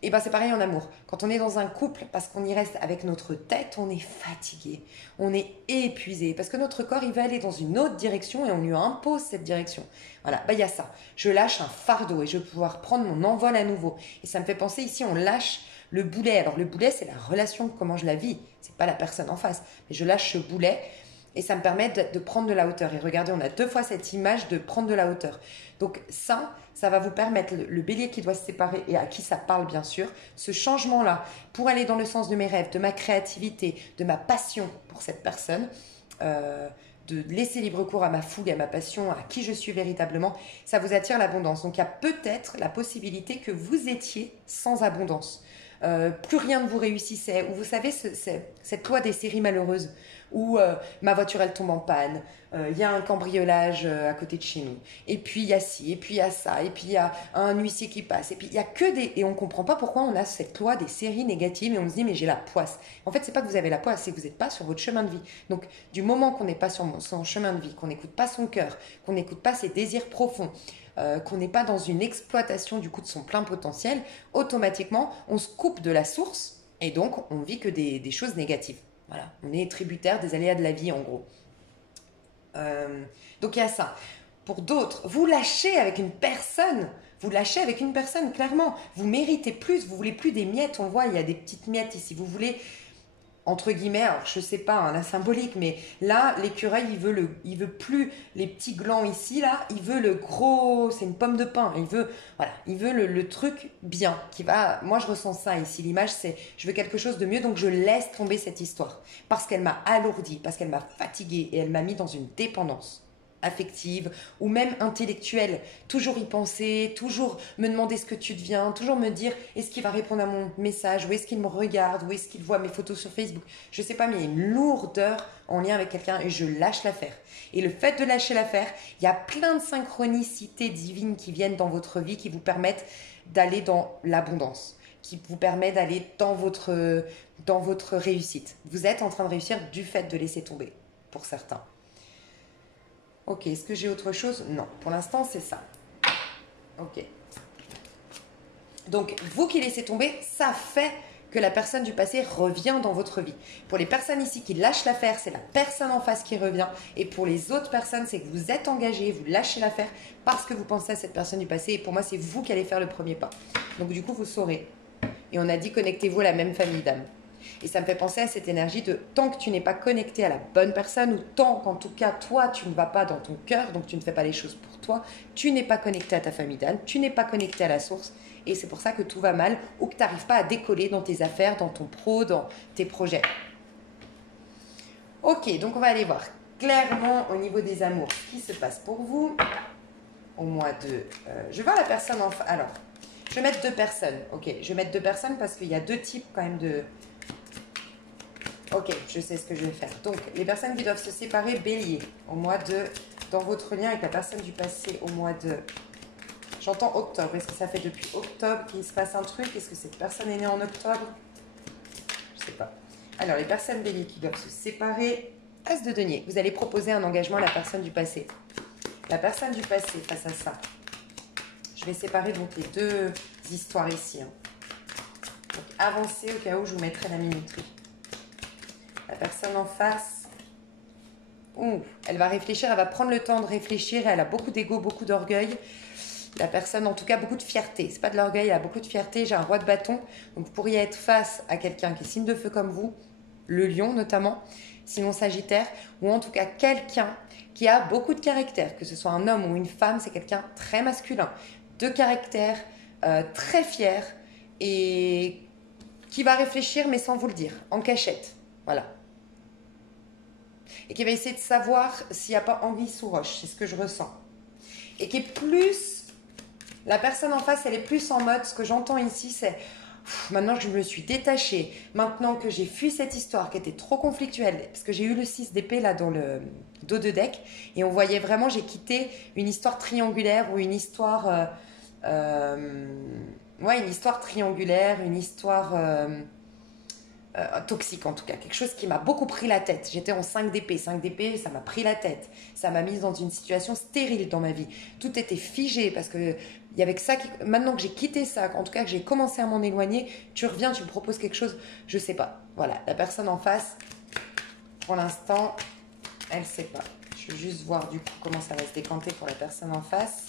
Et ben c'est pareil en amour. Quand on est dans un couple, parce qu'on y reste avec notre tête, on est fatigué, on est épuisé, parce que notre corps, il veut aller dans une autre direction et on lui impose cette direction. Voilà, bah il y a ça. Je lâche un fardeau et je vais pouvoir prendre mon envol à nouveau. Et ça me fait penser ici, on lâche le boulet. Alors le boulet, c'est la relation, comment je la vis. C'est pas la personne en face. Mais je lâche ce boulet et ça me permet de prendre de la hauteur. Et regardez, on a 2 fois cette image de prendre de la hauteur. Donc ça va vous permettre, le bélier qui doit se séparer et à qui ça parle bien sûr, ce changement-là, pour aller dans le sens de mes rêves, de ma créativité, de ma passion pour cette personne, de laisser libre cours à ma fougue, à ma passion, à qui je suis véritablement, ça vous attire l'abondance. Donc il y a peut-être la possibilité que vous étiez sans abondance. Plus rien ne vous réussissait, ou vous savez, cette loi des séries malheureuses, où ma voiture elle tombe en panne, il y a un cambriolage à côté de chez nous, et puis il y a ci, et puis il y a ça, et puis il y a un huissier qui passe, et puis il y a que des... Et on comprend pas pourquoi on a cette loi des séries négatives, et on se dit mais j'ai la poisse. En fait c'est pas que vous avez la poisse, c'est que vous n'êtes pas sur votre chemin de vie. Donc du moment qu'on n'est pas sur son chemin de vie, qu'on n'écoute pas son cœur, qu'on n'écoute pas ses désirs profonds, qu'on n'est pas dans une exploitation du coup de son plein potentiel, automatiquement on se coupe de la source, et donc on vit que des choses négatives. Voilà, on est tributaire des aléas de la vie en gros. Donc il y a ça. Pour d'autres, vous lâchez avec une personne. Vous lâchez avec une personne, clairement. Vous méritez plus, vous voulez plus des miettes. On le voit, il y a des petites miettes ici. Vous voulez, entre guillemets, alors je sais pas, hein, la symbolique, mais là, l'écureuil, il veut plus les petits glands ici, là. Il veut le gros, c'est une pomme de pin. Il veut le truc bien. Moi, je ressens ça ici. L'image, c'est, je veux quelque chose de mieux, donc je laisse tomber cette histoire. Parce qu'elle m'a alourdi, parce qu'elle m'a fatiguée et elle m'a mis dans une dépendance affective ou même intellectuelle, toujours y penser, toujours me demander ce que tu deviens, toujours me dire est-ce qu'il va répondre à mon message, ou est-ce qu'il me regarde, ou est-ce qu'il voit mes photos sur Facebook, je sais pas, mais il y a une lourdeur en lien avec quelqu'un et je lâche l'affaire. Et le fait de lâcher l'affaire, il y a plein de synchronicités divines qui viennent dans votre vie, qui vous permettent d'aller dans l'abondance, qui vous permet d'aller dans votre réussite. Vous êtes en train de réussir du fait de laisser tomber, pour certains. Ok, est-ce que j'ai autre chose? Non, pour l'instant, c'est ça. Ok. Donc, vous qui laissez tomber, ça fait que la personne du passé revient dans votre vie. Pour les personnes ici qui lâchent l'affaire, c'est la personne en face qui revient. Et pour les autres personnes, c'est que vous êtes engagé, vous lâchez l'affaire parce que vous pensez à cette personne du passé. Et pour moi, c'est vous qui allez faire le premier pas. Donc, du coup, vous saurez. Et on a dit, connectez-vous à la même famille d'âmes. Et ça me fait penser à cette énergie de tant que tu n'es pas connecté à la bonne personne, ou tant qu'en tout cas, toi, tu ne vas pas dans ton cœur, donc tu ne fais pas les choses pour toi, tu n'es pas connecté à ta famille d'âme, tu n'es pas connecté à la source. Et c'est pour ça que tout va mal, ou que tu n'arrives pas à décoller dans tes affaires, dans ton pro, dans tes projets. Ok, donc on va aller voir clairement au niveau des amours ce qui se passe pour vous au mois de... je vais voir la personne en... Alors, je vais mettre 2 personnes. Ok, je vais mettre 2 personnes parce qu'il y a 2 types quand même de... Ok, je sais ce que je vais faire. Donc, les personnes qui doivent se séparer, Bélier, au mois de... Dans votre lien avec la personne du passé, au mois de... J'entends octobre. Est-ce que ça fait depuis octobre qu'il se passe un truc? Est-ce que cette personne est née en octobre? Je sais pas. Alors, les personnes Bélier qui doivent se séparer, As de denier. Vous allez proposer un engagement à la personne du passé. La personne du passé face à ça. Je vais séparer donc les 2 histoires ici. Hein. Donc, avancez au cas où je vous mettrai la minuterie. La personne en face, elle va réfléchir, elle va prendre le temps de réfléchir. Elle a beaucoup d'ego, beaucoup d'orgueil. La personne, en tout cas, beaucoup de fierté. C'est pas de l'orgueil, elle a beaucoup de fierté. J'ai un roi de bâton. Donc, vous pourriez être face à quelqu'un qui est signe de feu comme vous, le lion notamment, sinon Sagittaire, ou en tout cas quelqu'un qui a beaucoup de caractère, que ce soit un homme ou une femme, c'est quelqu'un très masculin, de caractère, très fier, et qui va réfléchir mais sans vous le dire, en cachette, voilà. Et qui va essayer de savoir s'il n'y a pas anguille sous roche, c'est ce que je ressens. Et qui est plus... La personne en face, elle est plus en mode, ce que j'entends ici, c'est... Maintenant que je me suis détachée, maintenant que j'ai fui cette histoire qui était trop conflictuelle, parce que j'ai eu le 6 d'épée là dans le dos de deck, et on voyait vraiment, j'ai quitté une histoire triangulaire ou une histoire... ouais, une histoire triangulaire, une histoire toxique en tout cas, quelque chose qui m'a beaucoup pris la tête. J'étais en 5 d'épée, 5 d'épée, ça m'a pris la tête, ça m'a mise dans une situation stérile dans ma vie. Tout était figé parce que il y avait que ça qui... Maintenant que j'ai quitté ça, en tout cas que j'ai commencé à m'en éloigner, tu reviens, tu me proposes quelque chose, je sais pas. Voilà, la personne en face, pour l'instant, elle sait pas. Je vais juste voir du coup comment ça va se décanter pour la personne en face.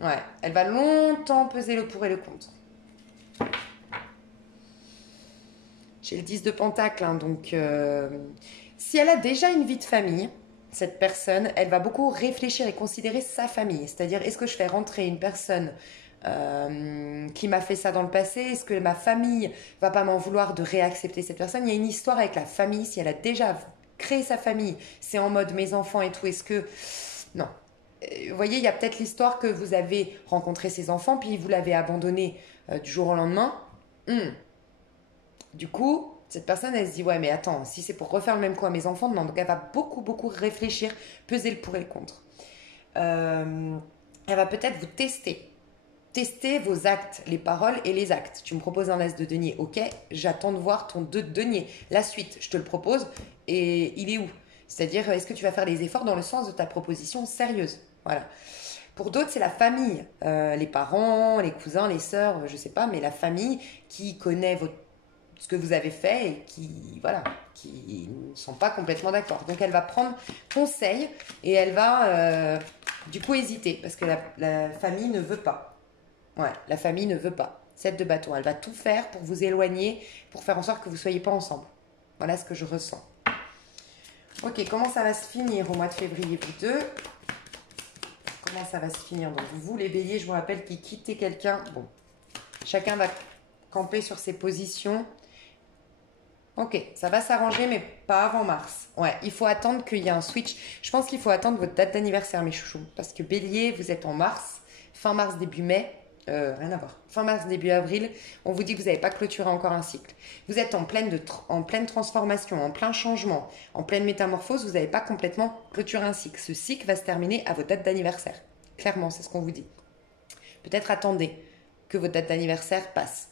Ouais, elle va longtemps peser le pour et le contre. J'ai le 10 de pentacle, hein, donc si elle a déjà une vie de famille, cette personne, elle va beaucoup réfléchir et considérer sa famille. C'est-à-dire, est-ce que je fais rentrer une personne qui m'a fait ça dans le passé? Est-ce que ma famille va pas m'en vouloir de réaccepter cette personne? Il y a une histoire avec la famille. Si elle a déjà créé sa famille, c'est en mode mes enfants et tout. Est-ce que... Non. Vous voyez, il y a peut-être l'histoire que vous avez rencontré ses enfants, puis vous l'avez abandonné du jour au lendemain. Du coup, cette personne, elle se dit, ouais, mais attends, si c'est pour refaire le même coup à mes enfants, non. Donc, elle va beaucoup, beaucoup réfléchir, peser le pour et le contre. Elle va peut-être vous tester. Tester vos actes, les paroles et les actes. Tu me proposes un as de denier, ok, j'attends de voir ton 2 de denier. La suite, je te le propose et il est où? C'est-à-dire, est-ce que tu vas faire les efforts dans le sens de ta proposition sérieuse? Voilà. Pour d'autres, c'est la famille, les parents, les cousins, les sœurs, je sais pas, mais la famille qui connaît ce que vous avez fait et qui, voilà, qui ne sont pas complètement d'accord. Donc, elle va prendre conseil et elle va, du coup, hésiter parce que la famille ne veut pas. Ouais, la famille ne veut pas. 7 de bâton, elle va tout faire pour vous éloigner, pour faire en sorte que vous ne soyez pas ensemble. Voilà ce que je ressens. Ok, comment ça va se finir au mois de février, vous deux? Comment ça va se finir? Donc, vous, les béliers, je vous rappelle qui quittez quelqu'un. Bon, chacun va camper sur ses positions. Ok, ça va s'arranger, mais pas avant mars. Ouais, il faut attendre qu'il y ait un switch. Je pense qu'il faut attendre votre date d'anniversaire, mes chouchous. Parce que bélier, vous êtes en mars, fin mars, début mai. Rien à voir. Fin mars, début avril, on vous dit que vous n'avez pas clôturé encore un cycle. Vous êtes en pleine transformation, en plein changement, en pleine métamorphose. Vous n'avez pas complètement clôturé un cycle. Ce cycle va se terminer à votre date d'anniversaire. Clairement, c'est ce qu'on vous dit. Peut-être attendez que votre date d'anniversaire passe.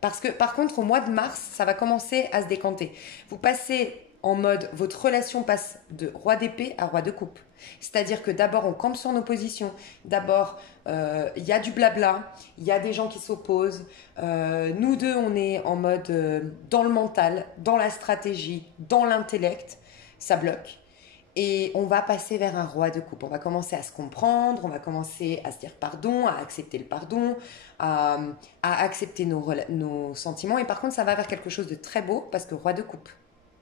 Parce que par contre, au mois de mars, ça va commencer à se décanter. Vous passez en mode, votre relation passe de roi d'épée à roi de coupe. C'est-à-dire que d'abord, on campe sur nos positions. D'abord, il y a du blabla, il y a des gens qui s'opposent. Nous deux, on est en mode dans le mental, dans la stratégie, dans l'intellect. Ça bloque. Et on va passer vers un roi de coupe. On va commencer à se comprendre, on va commencer à se dire pardon, à accepter le pardon, à, à accepter nos sentiments. Et par contre, ça va vers quelque chose de très beau parce que roi de coupe.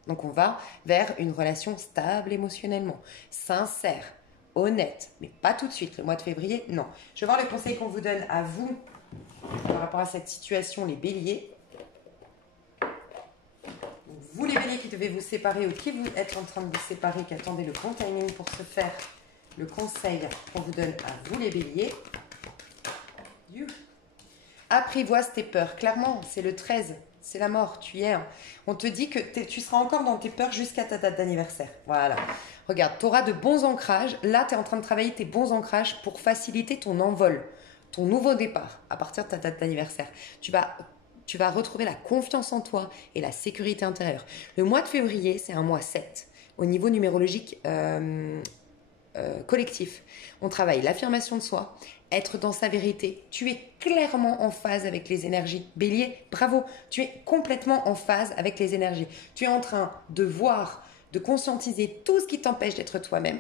Donc on va vers une relation stable émotionnellement, sincère, honnête, mais pas tout de suite. Le mois de février, non. Je vais voir le conseil qu'on vous donne à vous par rapport à cette situation, les béliers. Vous les béliers qui devez vous séparer ou qui vous êtes en train de vous séparer, qui attendez le bon timing pour se faire le conseil qu'on vous donne à vous les béliers. Apprivoise tes peurs. Clairement, c'est le 13, c'est la mort, tu y es. On te dit que tu seras encore dans tes peurs jusqu'à ta date d'anniversaire. Voilà. Regarde, tu auras de bons ancrages. Là, tu es en train de travailler tes bons ancrages pour faciliter ton envol, ton nouveau départ à partir de ta date d'anniversaire. Tu vas retrouver la confiance en toi et la sécurité intérieure. Le mois de février, c'est un mois 7. Au niveau numérologique collectif, on travaille l'affirmation de soi, être dans sa vérité. Tu es clairement en phase avec les énergies. Bélier, bravo, tu es complètement en phase avec les énergies. Tu es en train de voir, de conscientiser tout ce qui t'empêche d'être toi-même.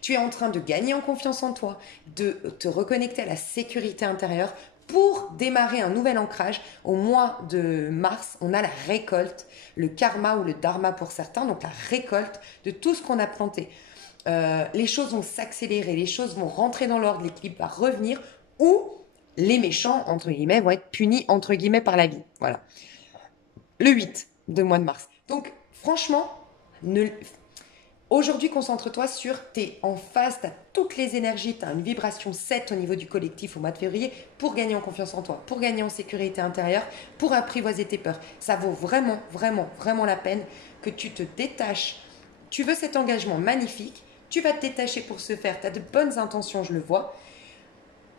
Tu es en train de gagner en confiance en toi, de te reconnecter à la sécurité intérieure. Pour démarrer un nouvel ancrage, au mois de mars, on a la récolte, le karma ou le dharma pour certains, donc la récolte de tout ce qu'on a planté. Les choses vont s'accélérer, les choses vont rentrer dans l'ordre, l'équilibre va revenir, ou les méchants, entre guillemets, vont être punis, entre guillemets, par la vie. Voilà. Le 8 de mois de mars. Donc, franchement, aujourd'hui, concentre-toi sur, t'es en phase, t'as toutes les énergies, t'as une vibration 7 au niveau du collectif au mois de février pour gagner en confiance en toi, pour gagner en sécurité intérieure, pour apprivoiser tes peurs. Ça vaut vraiment, vraiment, vraiment la peine que tu te détaches. Tu veux cet engagement magnifique, tu vas te détacher pour ce faire, tu as de bonnes intentions, je le vois,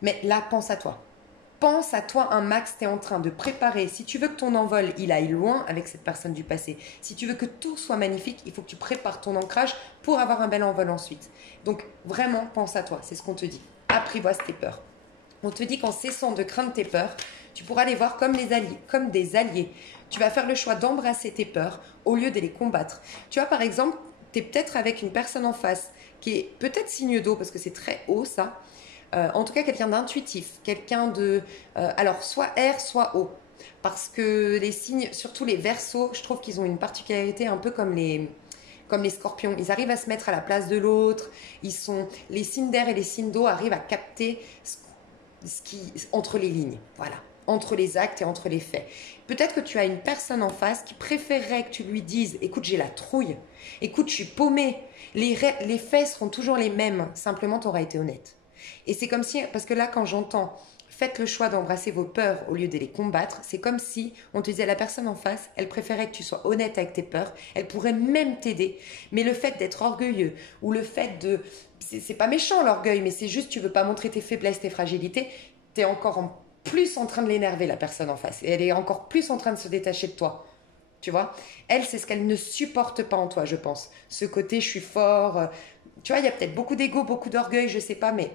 mais là, pense à toi. Pense à toi un max, tu es en train de préparer. Si tu veux que ton envol, il aille loin avec cette personne du passé, si tu veux que tout soit magnifique, il faut que tu prépares ton ancrage pour avoir un bel envol ensuite. Donc, vraiment, pense à toi, c'est ce qu'on te dit. Apprivoise tes peurs. On te dit qu'en cessant de craindre tes peurs, tu pourras les voir comme les alliés, comme des alliés. Tu vas faire le choix d'embrasser tes peurs au lieu de les combattre. Tu vois, par exemple, tu es peut-être avec une personne en face qui est peut-être signe d'eau, parce que c'est très haut ça. En tout cas, quelqu'un d'intuitif, quelqu'un de... alors, soit air, soit eau. Parce que les signes, surtout les Verseaux, je trouve qu'ils ont une particularité un peu comme les scorpions. Ils arrivent à se mettre à la place de l'autre. Les signes d'air et les signes d'eau arrivent à capter entre les lignes. Voilà. Entre les actes et entre les faits. Peut-être que tu as une personne en face qui préférerait que tu lui dises « Écoute, j'ai la trouille. Écoute, je suis paumée. » Les faits seront toujours les mêmes. Simplement, tu auras été honnête. Et c'est comme si... Parce que là, quand j'entends « Faites le choix d'embrasser vos peurs au lieu de les combattre », c'est comme si on te disait « La personne en face, elle préférait que tu sois honnête avec tes peurs. Elle pourrait même t'aider. Mais le fait d'être orgueilleux ou le fait de... C'est pas méchant l'orgueil, mais c'est juste tu veux pas montrer tes faiblesses, tes fragilités. T'es encore plus en train de l'énerver, la personne en face. Et elle est encore plus en train de se détacher de toi. Tu vois, elle, c'est ce qu'elle ne supporte pas en toi, je pense. Ce côté, je suis fort. Tu vois, il y a peut-être beaucoup d'ego, beaucoup d'orgueil, je sais pas, mais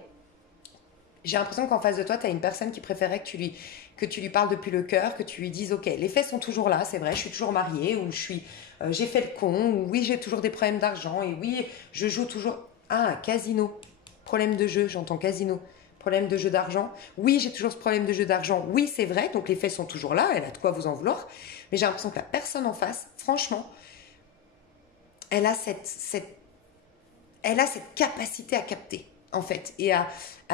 j'ai l'impression qu'en face de toi, tu as une personne qui préférait que tu lui parles depuis le cœur, que tu lui dises, ok, les faits sont toujours là, c'est vrai, je suis toujours mariée, ou j'ai fait le con, ou oui, j'ai toujours des problèmes d'argent, et oui, je joue toujours... Ah, casino. Problème de jeu, j'entends casino. Problème de jeu d'argent. Oui, j'ai toujours ce problème de jeu d'argent. Oui, c'est vrai, donc les faits sont toujours là, elle a de quoi vous en vouloir. Mais j'ai l'impression que la personne en face, franchement, elle a cette capacité à capter, en fait. Et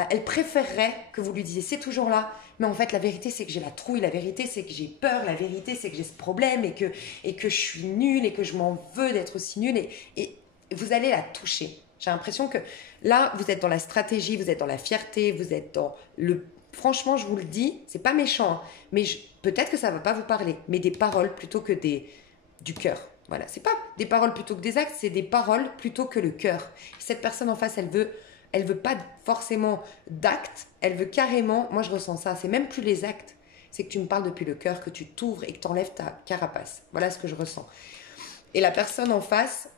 elle préférerait que vous lui disiez, c'est toujours là. Mais en fait, la vérité, c'est que j'ai la trouille. La vérité, c'est que j'ai peur. La vérité, c'est que j'ai ce problème et que je suis nulle et que je m'en veux d'être aussi nulle. Et vous allez la toucher. J'ai l'impression que là, vous êtes dans la stratégie, vous êtes dans la fierté, vous êtes dans le... Franchement, je vous le dis, c'est pas méchant, hein, mais peut-être que ça va pas vous parler, mais des paroles plutôt que du cœur. Voilà, c'est pas des paroles plutôt que des actes, c'est des paroles plutôt que le cœur. Cette personne en face, elle veut pas forcément d'actes, elle veut carrément, moi je ressens ça, c'est même plus les actes, c'est que tu me parles depuis le cœur, que tu t'ouvres et que tu enlèves ta carapace. Voilà ce que je ressens. Et la personne en face...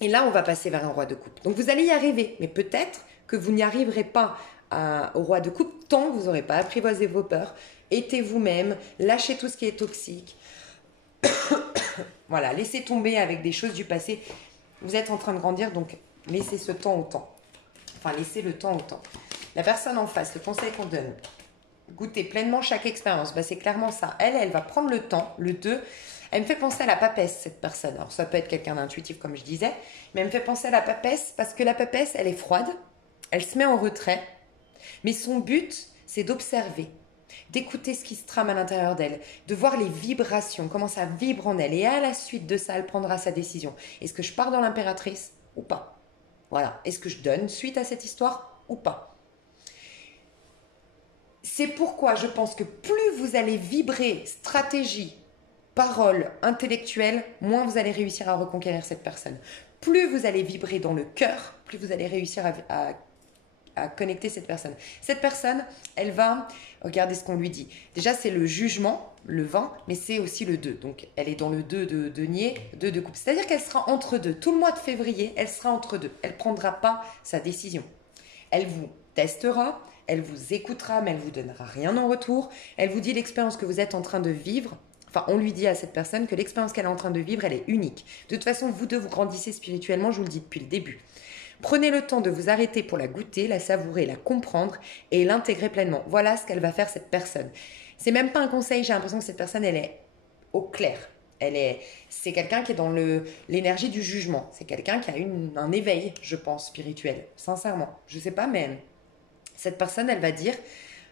Et là, on va passer vers un roi de coupe. Donc, vous allez y arriver. Mais peut-être que vous n'y arriverez pas au roi de coupe tant que vous n'aurez pas apprivoisé vos peurs. Été vous-même. Lâchez tout ce qui est toxique. Voilà, laissez tomber avec des choses du passé. Vous êtes en train de grandir, donc laissez ce temps au temps. Enfin, laissez le temps au temps. La personne en face, le conseil qu'on donne, goûtez pleinement chaque expérience. Bah, c'est clairement ça. Elle va prendre le temps, le 2. Elle me fait penser à la papesse, cette personne. Alors, ça peut être quelqu'un d'intuitif, comme je disais, mais elle me fait penser à la papesse parce que la papesse, elle est froide, elle se met en retrait, mais son but, c'est d'observer, d'écouter ce qui se trame à l'intérieur d'elle, de voir les vibrations, comment ça vibre en elle. Et à la suite de ça, elle prendra sa décision. Est-ce que je pars dans l'impératrice ou pas? Voilà. Est-ce que je donne suite à cette histoire ou pas? C'est pourquoi je pense que plus vous allez vibrer stratégie, parole, intellectuelle, moins vous allez réussir à reconquérir cette personne. Plus vous allez vibrer dans le cœur, plus vous allez réussir à connecter cette personne. Cette personne, elle va, regardez ce qu'on lui dit. Déjà, c'est le jugement, le 20, mais c'est aussi le 2. Donc, elle est dans le 2 de denier, 2 de coupe. C'est-à-dire qu'elle sera entre deux. Tout le mois de février, elle sera entre deux. Elle ne prendra pas sa décision. Elle vous testera, elle vous écoutera, mais elle ne vous donnera rien en retour. Elle vous dit l'expérience que vous êtes en train de vivre. Enfin, on lui dit à cette personne que l'expérience qu'elle est en train de vivre, elle est unique. De toute façon, vous deux, vous grandissez spirituellement, je vous le dis depuis le début. Prenez le temps de vous arrêter pour la goûter, la savourer, la comprendre et l'intégrer pleinement. Voilà ce qu'elle va faire, cette personne. C'est même pas un conseil, j'ai l'impression que cette personne, elle est au clair. C'est quelqu'un qui est dans l'énergie du jugement. C'est quelqu'un qui a un éveil, je pense, spirituel. Sincèrement. Je sais pas, mais cette personne, elle va dire,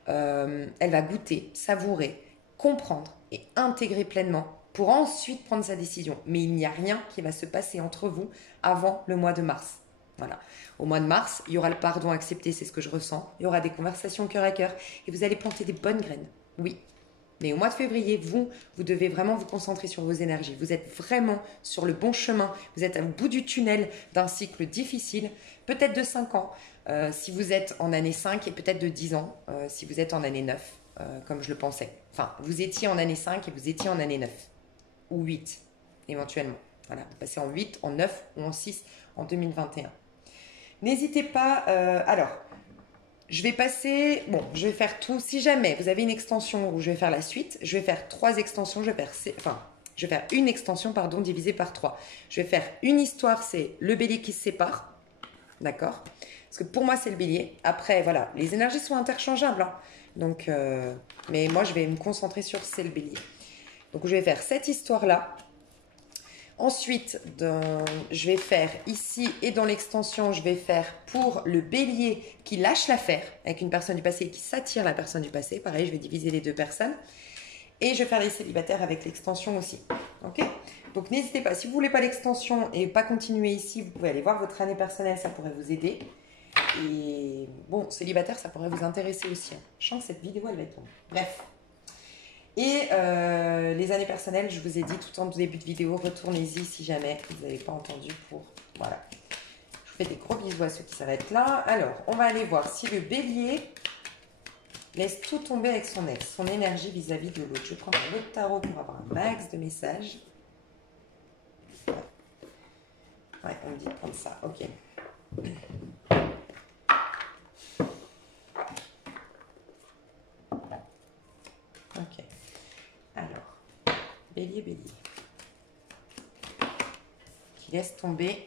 elle va goûter, savourer, comprendre et intégrer pleinement pour ensuite prendre sa décision. Mais il n'y a rien qui va se passer entre vous avant le mois de mars. Voilà. Au mois de mars, il y aura le pardon accepté, c'est ce que je ressens. Il y aura des conversations cœur à cœur et vous allez planter des bonnes graines. Oui. Mais au mois de février, vous devez vraiment vous concentrer sur vos énergies. Vous êtes vraiment sur le bon chemin. Vous êtes au bout du tunnel d'un cycle difficile, peut-être de 5 ans, si vous êtes en année 5 et peut-être de 10 ans, si vous êtes en année 9, comme je le pensais. Enfin, vous étiez en année 5 et vous étiez en année 9. Ou 8, éventuellement. Voilà, vous passez en 8, en 9 ou en 6 en 2021. N'hésitez pas. Alors, je vais passer. Bon, je vais faire tout. Si jamais vous avez une extension où je vais faire la suite, je vais faire 3 extensions. Je vais faire une extension, pardon, divisée par 3. Je vais faire une histoire, c'est le bélier qui se sépare. D'accord? Parce que pour moi, c'est le bélier. Après, voilà, les énergies sont interchangeables. Hein. Donc, mais moi, je vais me concentrer sur c'est le bélier. Donc, je vais faire cette histoire-là. Ensuite, je vais faire ici et dans l'extension, je vais faire pour le bélier qui lâche l'affaire avec une personne du passé et qui s'attire la personne du passé. Pareil, je vais diviser les deux personnes. Et je vais faire les célibataires avec l'extension aussi. Ok? Donc, n'hésitez pas. Si vous ne voulez pas l'extension et pas continuer ici, vous pouvez aller voir votre année personnelle. Ça pourrait vous aider. Et bon, célibataire, ça pourrait vous intéresser aussi. Hein. Je sens que cette vidéo, elle va être longue. Bref. Et les années personnelles, je vous ai dit tout en début de vidéo, retournez-y si jamais vous n'avez pas entendu pour... Voilà. Je vous fais des gros bisous à ceux qui s'arrêtent là. Alors, on va aller voir si le bélier laisse tout tomber avec son ex, son énergie vis-à-vis de l'autre. Je prends un autre tarot pour avoir un max de messages. Ouais, on me dit de prendre ça. Ok. Ok. Alors, bélier. Qui laisse tomber.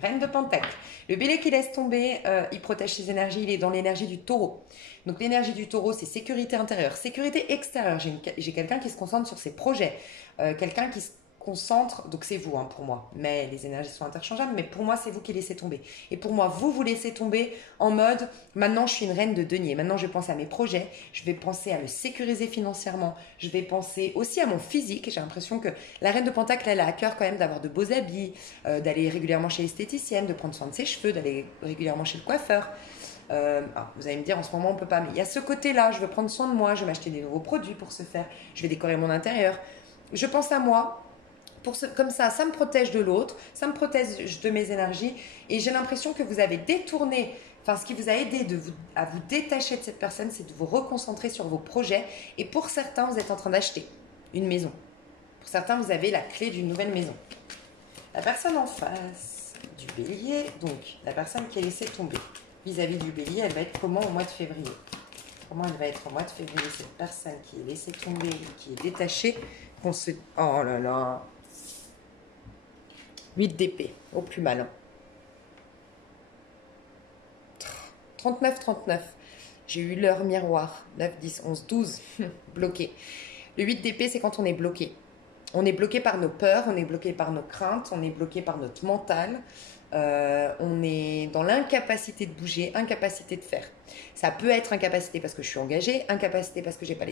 Reine de Pentacle. Le bélier qui laisse tomber, il protège ses énergies, il est dans l'énergie du taureau. Donc l'énergie du taureau, c'est sécurité intérieure, sécurité extérieure. J'ai quelqu'un qui se concentre sur ses projets, quelqu'un qui se concentre, donc c'est vous hein, pour moi, mais les énergies sont interchangeables, mais pour moi c'est vous qui laissez tomber. Et pour moi, vous laissez tomber en mode, maintenant je suis une reine de denier, maintenant je vais penser à mes projets, je vais penser à me sécuriser financièrement, je vais penser aussi à mon physique. J'ai l'impression que la reine de Pentacle, elle a à cœur quand même d'avoir de beaux habits, d'aller régulièrement chez l'esthéticienne, de prendre soin de ses cheveux, d'aller régulièrement chez le coiffeur. Vous allez me dire en ce moment on peut pas, mais il y a ce côté-là, je veux prendre soin de moi, je vais m'acheter des nouveaux produits pour ce faire, je vais décorer mon intérieur. Je pense à moi. Comme ça me protège de l'autre, ça me protège de mes énergies et j'ai l'impression que vous avez détourné, enfin ce qui vous a aidé à vous détacher de cette personne, c'est de vous reconcentrer sur vos projets et pour certains, vous êtes en train d'acheter une maison. Pour certains, vous avez la clé d'une nouvelle maison. La personne en face du bélier, donc la personne qui est laissée tomber vis-à-vis du bélier, elle va être comment au mois de février? Comment elle va être au mois de février, cette personne qui est laissée tomber, qui est détachée, Oh là là. 8 d'épée, au plus malin. 39-39. J'ai eu l'heure miroir. 9, 10, 11, 12. Bloqué. Le 8 d'épée, c'est quand on est bloqué. On est bloqué par nos peurs, on est bloqué par nos craintes, on est bloqué par notre mental. On est dans l'incapacité de bouger, incapacité de faire. Ça peut être incapacité parce que je suis engagée, incapacité parce que j'ai pas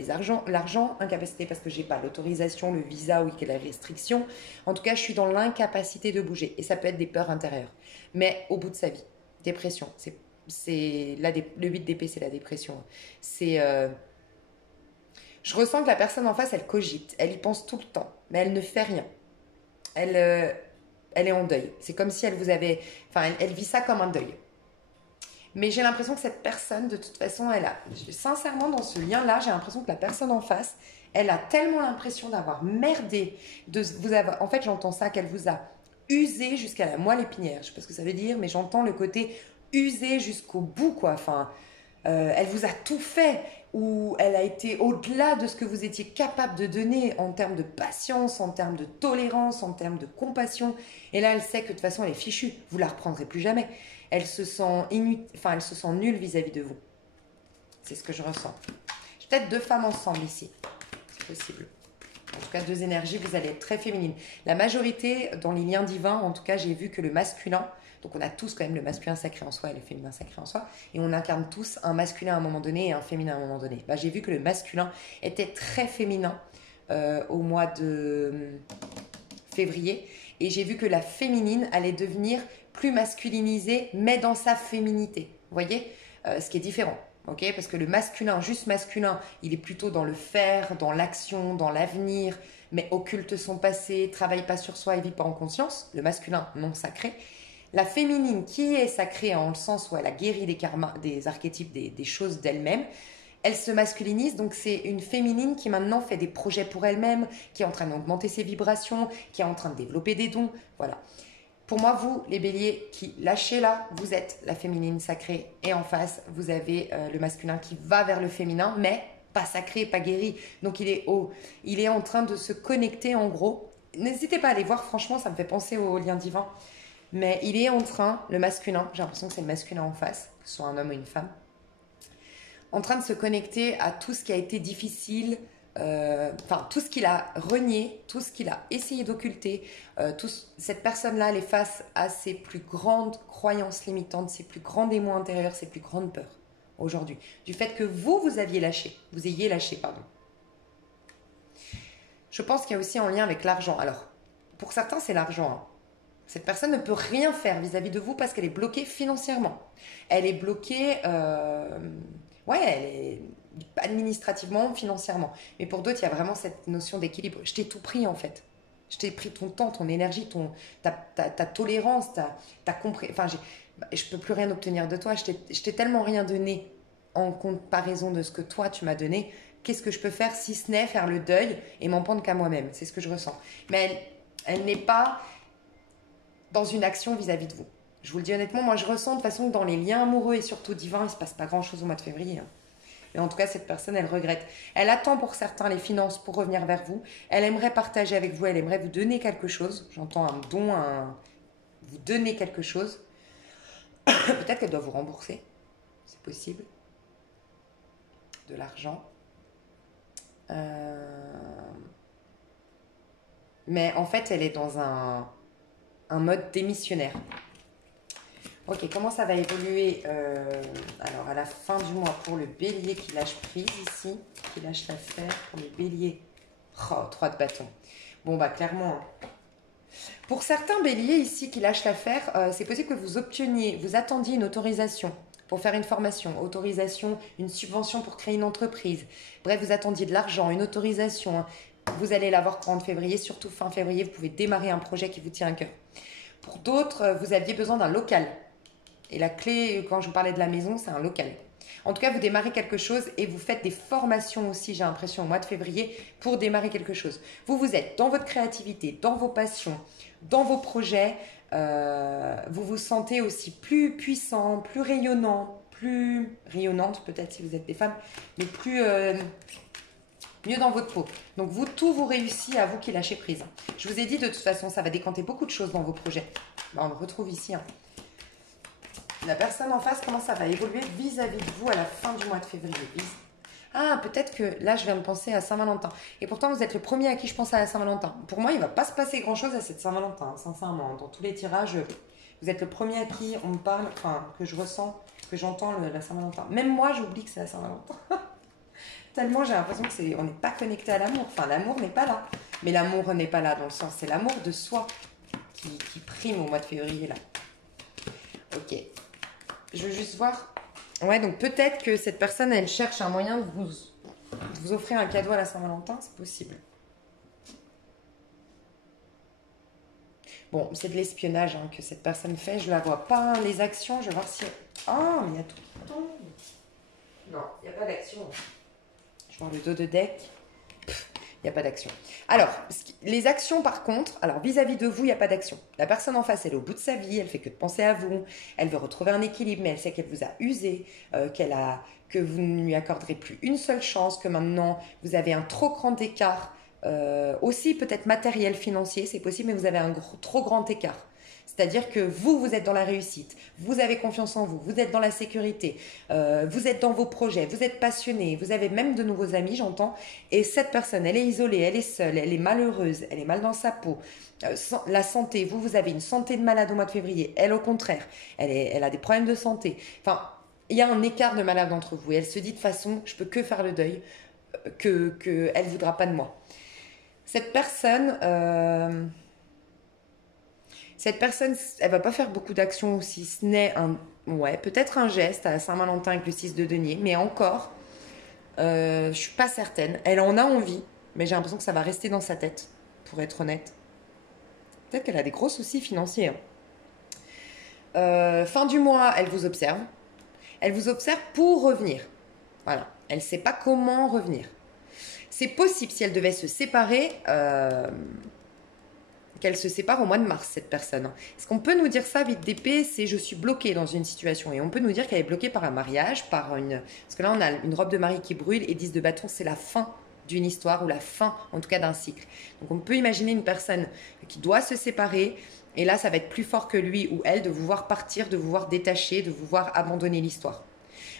l'argent, incapacité parce que j'ai pas l'autorisation, le visa ou qu'il y a la restriction. En tout cas, je suis dans l'incapacité de bouger et ça peut être des peurs intérieures. Mais au bout de sa vie, dépression, le 8 d'épée, c'est la dépression. Je ressens que la personne en face, elle cogite, elle y pense tout le temps, mais elle ne fait rien. Elle est en deuil. C'est comme si elle vous avait... Enfin, elle vit ça comme un deuil. Mais j'ai l'impression que cette personne, de toute façon, sincèrement, dans ce lien-là, j'ai l'impression que la personne en face, elle a tellement l'impression d'avoir merdé, en fait, j'entends ça, qu'elle vous a usé jusqu'à la moelle épinière. Je sais pas ce que ça veut dire, mais j'entends le côté usé jusqu'au bout, quoi. Enfin, elle vous a tout fait, ou elle a été au-delà de ce que vous étiez capable de donner en termes de patience, en termes de tolérance, en termes de compassion. Et là, elle sait que de toute façon, elle est fichue. Vous la reprendrez plus jamais. Elle se sent elle se sent nulle vis-à-vis de vous. C'est ce que je ressens. J'ai peut-être 2 femmes ensemble ici. C'est possible. En tout cas, 2 énergies, vous allez être très féminine. La majorité, dans les liens divins, en tout cas, j'ai vu que le masculin, donc on a tous quand même le masculin sacré en soi et le féminin sacré en soi, et on incarne tous un masculin à un moment donné et un féminin à un moment donné. J'ai vu que le masculin était très féminin au mois de février, et j'ai vu que la féminine allait devenir plus masculinisée, mais dans sa féminité. Vous voyez ce qui est différent. Okay, parce que le masculin, juste masculin, il est plutôt dans le faire, dans l'action, dans l'avenir, mais occulte son passé, travaille pas sur soi et vit pas en conscience. Le masculin non sacré. La féminine qui est sacrée en le sens où elle a guéri des karmas, des archétypes, des choses d'elle-même, elle se masculinise, donc c'est une féminine qui maintenant fait des projets pour elle-même, qui est en train d'augmenter ses vibrations, qui est en train de développer des dons, voilà. Pour moi, vous, les béliers qui lâchez là, vous êtes la féminine sacrée. Et en face, vous avez le masculin qui va vers le féminin, mais pas sacré, pas guéri. Donc il est en train de se connecter en gros. N'hésitez pas à aller voir, franchement, ça me fait penser au lien divin. Mais il est en train, le masculin, j'ai l'impression que c'est le masculin en face, que ce soit un homme ou une femme, en train de se connecter à tout ce qui a été difficile, tout ce qu'il a renié, tout ce qu'il a essayé d'occulter, cette personne-là, elle est face à ses plus grandes croyances limitantes, ses plus grands démons intérieurs, ses plus grandes peurs aujourd'hui. Du fait que vous ayez lâché, pardon. Je pense qu'il y a aussi un lien avec l'argent. Alors, pour certains, c'est l'argent. Hein. Cette personne ne peut rien faire vis-à-vis de vous parce qu'elle est bloquée financièrement. Elle est bloquée... elle est administrativement, financièrement. Mais pour d'autres, il y a vraiment cette notion d'équilibre. Je t'ai tout pris en fait. Je t'ai pris ton temps, ton énergie, ta tolérance, ta compréhension. Enfin, je peux plus rien obtenir de toi. Je t'ai tellement rien donné en comparaison de ce que toi tu m'as donné. Qu'est-ce que je peux faire si ce n'est faire le deuil et m'en prendre qu'à moi-même? C'est ce que je ressens. Mais elle n'est pas dans une action vis-à-vis de vous. Je vous le dis honnêtement, moi je ressens de toute façon que dans les liens amoureux et surtout divins, il ne se passe pas grand-chose au mois de février. Hein. Mais en tout cas, cette personne, elle regrette. Elle attend pour certains les finances pour revenir vers vous. Elle aimerait partager avec vous, elle aimerait vous donner quelque chose. J'entends un don, vous donner quelque chose. Peut-être qu'elle doit vous rembourser. C'est possible. De l'argent. Mais en fait, elle est dans un mode démissionnaire. Ok, comment ça va évoluer alors à la fin du mois pour le bélier qui lâche prise ici, qui lâche l'affaire, pour le bélier. Oh, 3 de bâton. Bon, clairement. Pour certains béliers ici qui lâchent l'affaire, c'est possible que vous attendiez une autorisation pour faire une formation, autorisation, une subvention pour créer une entreprise. Bref, vous attendiez de l'argent, une autorisation. Hein. Vous allez l'avoir courant de février, surtout fin février, vous pouvez démarrer un projet qui vous tient à cœur. Pour d'autres, vous aviez besoin d'un local. Et la clé, quand je vous parlais de la maison, c'est un local. En tout cas, vous démarrez quelque chose et vous faites des formations aussi, j'ai l'impression, au mois de février, pour démarrer quelque chose. Vous êtes dans votre créativité, dans vos passions, dans vos projets. Vous vous sentez aussi plus puissant, plus rayonnant, plus rayonnante peut-être si vous êtes des femmes, mais plus mieux dans votre peau. Donc vous, tout vous réussit à vous qui lâchez prise. Je vous ai dit de toute façon, ça va décanter beaucoup de choses dans vos projets. On le retrouve ici. La personne en face, comment ça va évoluer vis-à-vis de vous à la fin du mois de février. Ah, peut-être que là, je viens de penser à Saint-Valentin. Et pourtant, vous êtes le premier à qui je pense à la Saint-Valentin. Pour moi, il ne va pas se passer grand-chose à cette Saint-Valentin, sincèrement. Dans tous les tirages, vous êtes le premier à qui on me parle, enfin, que je ressens, que j'entends la Saint-Valentin. Même moi, j'oublie que c'est la Saint-Valentin. Tellement j'ai l'impression que on n'est pas connecté à l'amour. Enfin, l'amour n'est pas là. Mais l'amour n'est pas là dans le sens, c'est l'amour de soi qui prime au mois de février, là. Ok. Je veux juste voir. Ouais, donc peut-être que cette personne, elle cherche un moyen de vous offrir un cadeau à la Saint-Valentin, c'est possible. Bon, c'est de l'espionnage que cette personne fait, je la vois pas. Les actions, je vais voir si... Ah, mais il y a tout. Non, il n'y a pas d'action. Je vois le dos de deck. Il n'y a pas d'action. Alors, les actions par contre, alors vis-à-vis de vous, il n'y a pas d'action. La personne en face, elle est au bout de sa vie, elle fait que de penser à vous, elle veut retrouver un équilibre, mais elle sait qu'elle vous a usé, que vous ne lui accorderez plus une seule chance, que maintenant vous avez un trop grand écart, aussi peut-être matériel, financier, c'est possible, mais vous avez un trop grand écart. C'est-à-dire que vous êtes dans la réussite, vous avez confiance en vous, vous êtes dans la sécurité, vous êtes dans vos projets, vous êtes passionné, vous avez même de nouveaux amis, j'entends. Et cette personne, elle est isolée, elle est seule, elle est malheureuse, elle est mal dans sa peau. La santé, vous avez une santé de malade au mois de février. Elle, au contraire, elle a des problèmes de santé. Enfin, il y a un écart de malade entre vous. Et elle se dit de façon, je peux que faire le deuil, qu'elle ne voudra pas de moi. Cette personne... elle va pas faire beaucoup d'actions aussi. Ce n'est peut-être un geste à Saint-Valentin avec le 6 de denier, mais encore, je suis pas certaine. Elle en a envie, mais j'ai l'impression que ça va rester dans sa tête, pour être honnête. Peut-être qu'elle a des gros soucis financiers. Fin du mois, elle vous observe. Elle vous observe pour revenir. Voilà. Elle sait pas comment revenir. C'est possible, si elle devait se séparer... qu'elle se sépare au mois de mars, cette personne. Est-ce qu'on peut nous dire ça, vite d'épée, c'est je suis bloquée dans une situation. Et on peut nous dire qu'elle est bloquée par un mariage, parce que là, on a une robe de mariée qui brûle et 10 de bâton, c'est la fin d'une histoire ou la fin, en tout cas, d'un cycle. Donc, on peut imaginer une personne qui doit se séparer et là, ça va être plus fort que lui ou elle de vous voir partir, de vous voir détacher, de vous voir abandonner l'histoire.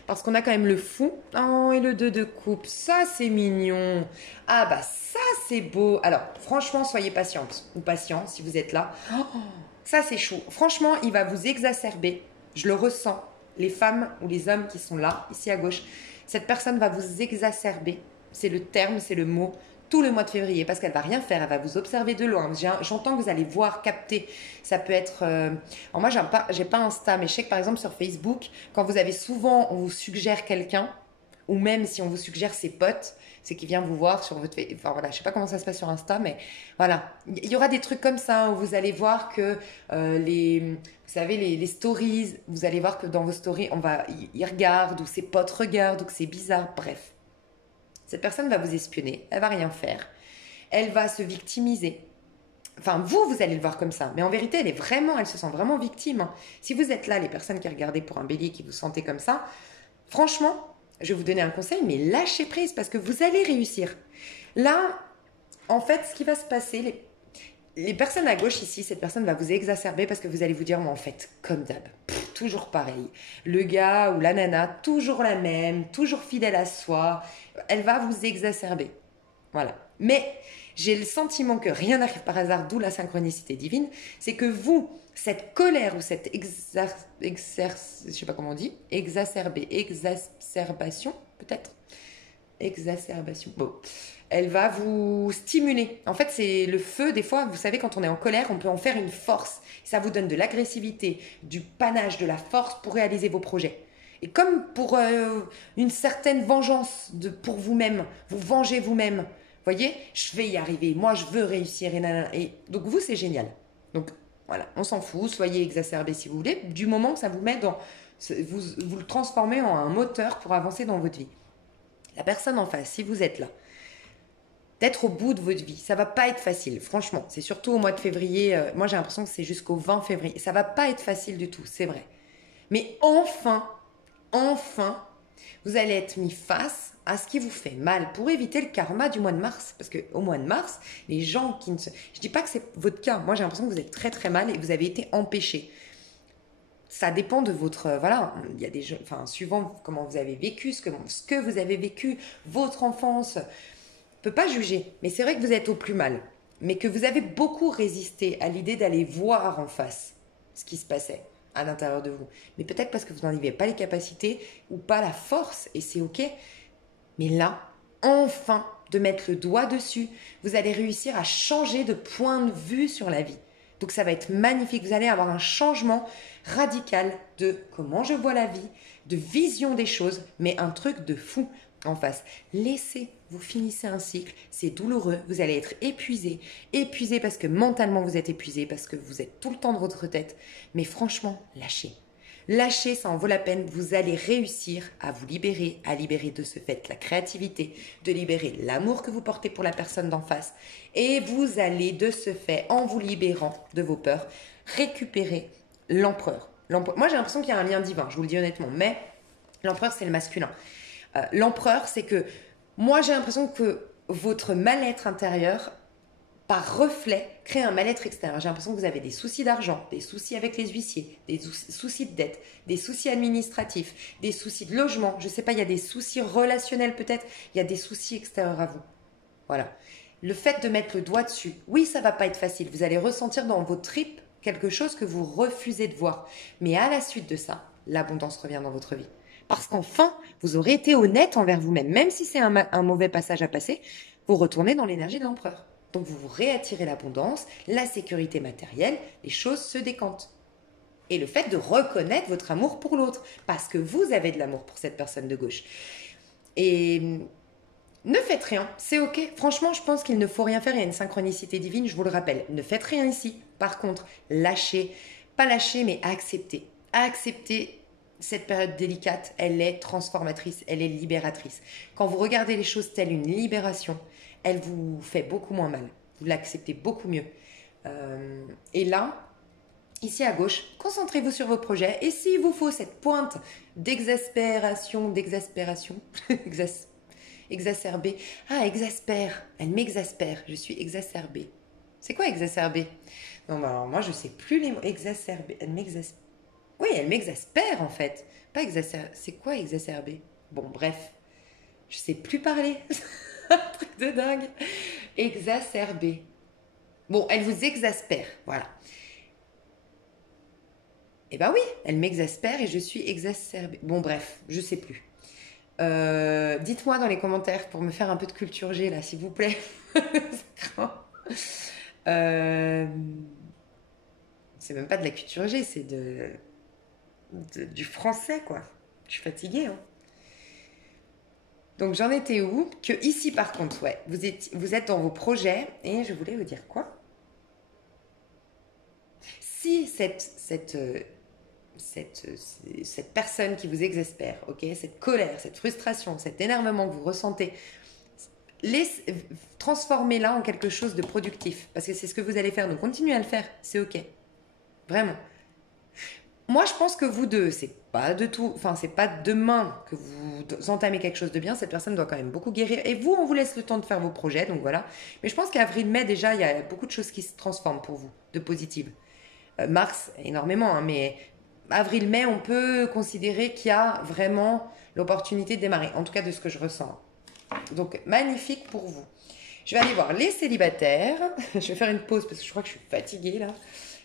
Parce qu'on a quand même le fou. Oh, et le 2 de coupe. Ça, c'est mignon. Ah, bah, ça, c'est beau. Alors, franchement, soyez patiente ou patient si vous êtes là. Oh, ça, c'est chaud. Franchement, il va vous exacerber. Je le ressens. Les femmes ou les hommes qui sont là, ici à gauche, cette personne va vous exacerber. C'est le terme, c'est le mot. Tout le mois de février, parce qu'elle va rien faire, elle va vous observer de loin. J'entends que vous allez voir, capter. Ça peut être... Alors moi, j'ai pas Insta, mais je sais que par exemple sur Facebook, quand vous avez souvent, on vous suggère quelqu'un, ou même si on vous suggère ses potes, c'est qu'il vient vous voir sur votre... Enfin voilà, je sais pas comment ça se passe sur Insta, mais voilà. Il y aura des trucs comme ça où vous allez voir que vous savez, les stories, vous allez voir que dans vos stories, ils regardent, ou ses potes regardent, ou que c'est bizarre, bref. Cette personne va vous espionner, elle va rien faire, elle va se victimiser. Enfin, vous allez le voir comme ça, mais en vérité, elle se sent vraiment victime. Si vous êtes là, les personnes qui regardez pour un bélier, qui vous sentez comme ça, franchement, je vais vous donner un conseil, mais lâchez prise parce que vous allez réussir. Là, en fait, ce qui va se passer, les personnes à gauche ici, cette personne va vous exacerber parce que vous allez vous dire, mais en fait, comme d'hab, toujours pareil. Le gars ou la nana, toujours la même, toujours fidèle à soi. Elle va vous exacerber. Voilà. Mais j'ai le sentiment que rien n'arrive par hasard, d'où la synchronicité divine. C'est que vous, cette colère ou cette je sais pas comment on dit, exacerbation, peut-être. Exacerbation. Bon. Elle va vous stimuler. En fait, c'est le feu. Des fois, vous savez, quand on est en colère, on peut en faire une force. Ça vous donne de l'agressivité, du panache, de la force pour réaliser vos projets. Et comme pour une certaine vengeance pour vous-même, vous vengez vous-même. Voyez, je vais y arriver. Moi, je veux réussir. Et donc, vous, c'est génial. Donc, voilà, on s'en fout. Soyez exacerbé si vous voulez. Du moment que ça vous met dans... Vous le transformez en un moteur pour avancer dans votre vie. La personne en face, si vous êtes là, d'être au bout de votre vie. Ça va pas être facile, franchement. C'est surtout au mois de février. Moi, j'ai l'impression que c'est jusqu'au 20 février. Ça va pas être facile du tout, c'est vrai. Mais enfin, vous allez être mis face à ce qui vous fait mal pour éviter le karma du mois de mars. Parce qu'au mois de mars, les gens qui ne se... Je dis pas que c'est votre cas. Moi, j'ai l'impression que vous êtes très très mal et vous avez été empêché. Ça dépend de votre... Voilà, il y a des gens... Enfin, suivant comment vous avez vécu, ce que vous avez vécu, votre enfance. On ne peut pas juger. Mais c'est vrai que vous êtes au plus mal. Mais que vous avez beaucoup résisté à l'idée d'aller voir en face ce qui se passait à l'intérieur de vous. Mais peut-être parce que vous n'en aviez pas les capacités ou pas la force, et c'est ok. Mais là, enfin, de mettre le doigt dessus, vous allez réussir à changer de point de vue sur la vie. Donc ça va être magnifique, vous allez avoir un changement radical de comment je vois la vie, de vision des choses, mais un truc de fou en face. Laissez, vous finissez un cycle, c'est douloureux, vous allez être épuisé, épuisé parce que mentalement vous êtes épuisé, parce que vous êtes tout le temps de votre tête, mais franchement, lâchez. Lâchez, ça en vaut la peine, vous allez réussir à vous libérer, à libérer de ce fait la créativité, de libérer l'amour que vous portez pour la personne d'en face, et vous allez de ce fait, en vous libérant de vos peurs, récupérer l'empereur. Moi j'ai l'impression qu'il y a un lien divin, je vous le dis honnêtement, mais l'empereur c'est le masculin. L'empereur, c'est que moi j'ai l'impression que votre mal-être intérieur, par reflet, crée un mal-être extérieur. J'ai l'impression que vous avez des soucis d'argent, des soucis avec les huissiers, des soucis de dette, des soucis administratifs, des soucis de logement. Je ne sais pas, il y a des soucis relationnels peut-être, il y a des soucis extérieurs à vous. Voilà. Le fait de mettre le doigt dessus, oui, ça ne va pas être facile. Vous allez ressentir dans vos tripes quelque chose que vous refusez de voir. Mais à la suite de ça, l'abondance revient dans votre vie. Parce qu'enfin, vous aurez été honnête envers vous-même. Même si c'est un mauvais passage à passer, vous retournez dans l'énergie de l'empereur. Donc vous vous réattirez l'abondance, la sécurité matérielle, les choses se décantent. Et le fait de reconnaître votre amour pour l'autre, parce que vous avez de l'amour pour cette personne de gauche. Et ne faites rien, c'est ok. Franchement, je pense qu'il ne faut rien faire, il y a une synchronicité divine, je vous le rappelle. Ne faites rien ici. Par contre, lâchez, pas lâcher, mais acceptez. Acceptez cette période délicate, elle est transformatrice, elle est libératrice. Quand vous regardez les choses telles une libération, elle vous fait beaucoup moins mal. Vous l'acceptez beaucoup mieux. Et là, ici à gauche, concentrez-vous sur vos projets. Et s'il vous faut cette pointe exacerbée. Ah, exaspère. Elle m'exaspère. Je suis exacerbée. C'est quoi exacerbée? Non, bah alors moi, je sais plus les mots. Exacerbée. Elle m'exaspère. Oui, elle m'exaspère en fait. Pas exacerbée. C'est quoi exacerbée? Bon, bref. Je sais plus parler. Un truc de dingue. Exacerbée. Bon, elle vous exaspère. Voilà. Eh ben oui, elle m'exaspère et je suis exacerbée. Bon, bref, je sais plus. Dites-moi dans les commentaires pour me faire un peu de culture G là, s'il vous plaît. C'est même pas de la culture G, c'est du français quoi. Je suis fatiguée. Hein. Donc j'en étais où? Que ici par contre, ouais, vous êtes dans vos projets et je voulais vous dire quoi? Si cette personne qui vous exaspère, ok, cette colère, cette frustration, cet énervement que vous ressentez, transformez-la en quelque chose de productif, parce que c'est ce que vous allez faire. Donc continuez à le faire, c'est ok, vraiment. Moi, je pense que vous deux, c'est pas de tout, enfin, c'est pas demain que vous entamez quelque chose de bien. Cette personne doit quand même beaucoup guérir. Et vous, on vous laisse le temps de faire vos projets, donc voilà. Mais je pense qu'avril-mai, déjà, il y a beaucoup de choses qui se transforment pour vous, de positives. Mars, énormément, hein, mais avril-mai, on peut considérer qu'il y a vraiment l'opportunité de démarrer, en tout cas de ce que je ressens. Donc, magnifique pour vous. Je vais aller voir les célibataires. Je vais faire une pause parce que je crois que je suis fatiguée là.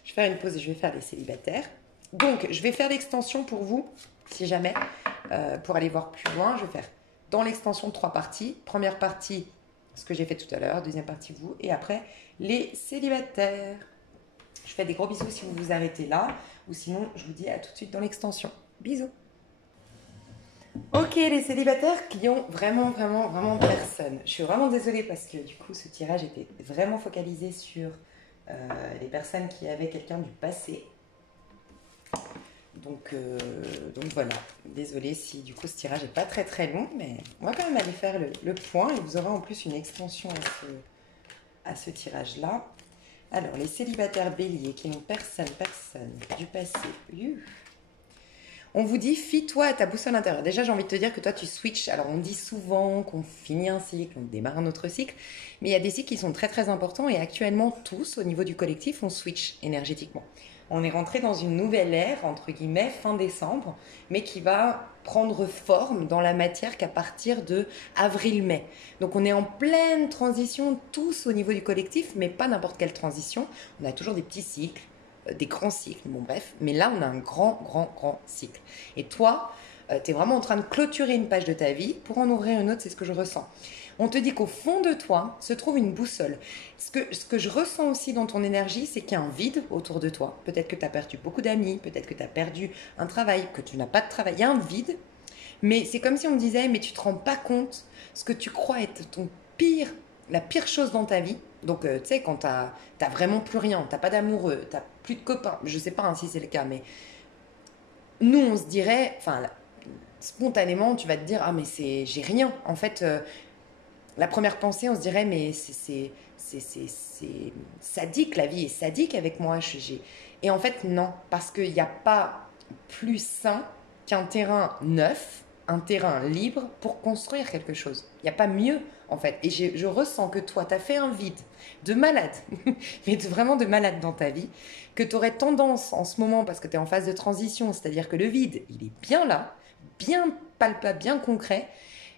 Je vais faire une pause et je vais faire les célibataires. Donc, je vais faire l'extension pour vous, si jamais, pour aller voir plus loin. Je vais faire dans l'extension 3 parties. Première partie, ce que j'ai fait tout à l'heure. Deuxième partie, vous. Et après, les célibataires. Je fais des gros bisous si vous vous arrêtez là. Ou sinon, je vous dis à tout de suite dans l'extension. Bisous. Ok, les célibataires qui ont vraiment personne. Je suis vraiment désolée parce que du coup, ce tirage était vraiment focalisé sur les personnes qui avaient quelqu'un du passé. Donc voilà, désolée si du coup ce tirage n'est pas très long, mais on va quand même aller faire le point et vous aurez en plus une extension à ce tirage-là. Alors, les célibataires béliers qui n'ont personne du passé. On vous dit, fie-toi à ta boussole intérieure. Déjà, j'ai envie de te dire que toi, tu switches. Alors, on dit souvent qu'on finit un cycle, on démarre un autre cycle, mais il y a des cycles qui sont très très importants et actuellement, tous, au niveau du collectif, on switch énergétiquement. On est rentré dans une nouvelle ère, entre guillemets, fin décembre, mais qui va prendre forme dans la matière qu'à partir de avril-mai. Donc on est en pleine transition tous au niveau du collectif, mais pas n'importe quelle transition. On a toujours des petits cycles, des grands cycles, bon bref, mais là on a un grand cycle. Et toi, tu es vraiment en train de clôturer une page de ta vie pour en ouvrir une autre, c'est ce que je ressens. On te dit qu'au fond de toi se trouve une boussole. Ce que je ressens aussi dans ton énergie, c'est qu'il y a un vide autour de toi. Peut-être que tu as perdu beaucoup d'amis, peut-être que tu as perdu un travail, que tu n'as pas de travail. Il y a un vide, mais c'est comme si on me disait, mais tu ne te rends pas compte ce que tu crois être la pire chose dans ta vie. Donc, tu sais, quand tu n'as vraiment plus rien, tu n'as pas d'amoureux, tu n'as plus de copains, je ne sais pas hein, si c'est le cas, mais nous, on se dirait, enfin, spontanément, tu vas te dire, ah, mais j'ai rien. En fait, la première pensée, on se dirait, mais c'est sadique, la vie est sadique avec moi. Et en fait, non, parce qu'il n'y a pas plus sain qu'un terrain neuf, un terrain libre pour construire quelque chose. Il n'y a pas mieux, en fait. Et je ressens que toi, tu as fait un vide de malade, mais vraiment de malade dans ta vie, que tu aurais tendance en ce moment, parce que tu es en phase de transition, c'est-à-dire que le vide, il est bien là, bien palpable, bien concret,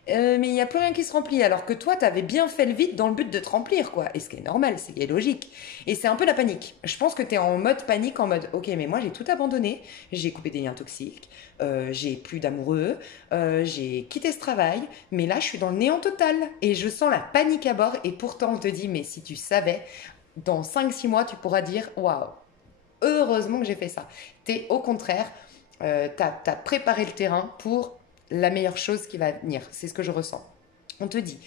mais il n'y a plus rien qui se remplit. Alors que toi, tu avais bien fait le vide dans le but de te remplir, quoi. Et ce qui est normal, c'est logique. Et c'est un peu la panique. Je pense que tu es en mode panique, en mode, ok, mais moi j'ai tout abandonné, j'ai coupé des liens toxiques, j'ai plus d'amoureux, j'ai quitté ce travail, mais là je suis dans le néant total. Et je sens la panique à bord. Et pourtant, on te dit, mais si tu savais, dans 5-6 mois, tu pourras dire, waouh, heureusement que j'ai fait ça. T'es au contraire, t'as préparé le terrain pour la meilleure chose qui va venir. C'est ce que je ressens. On te dit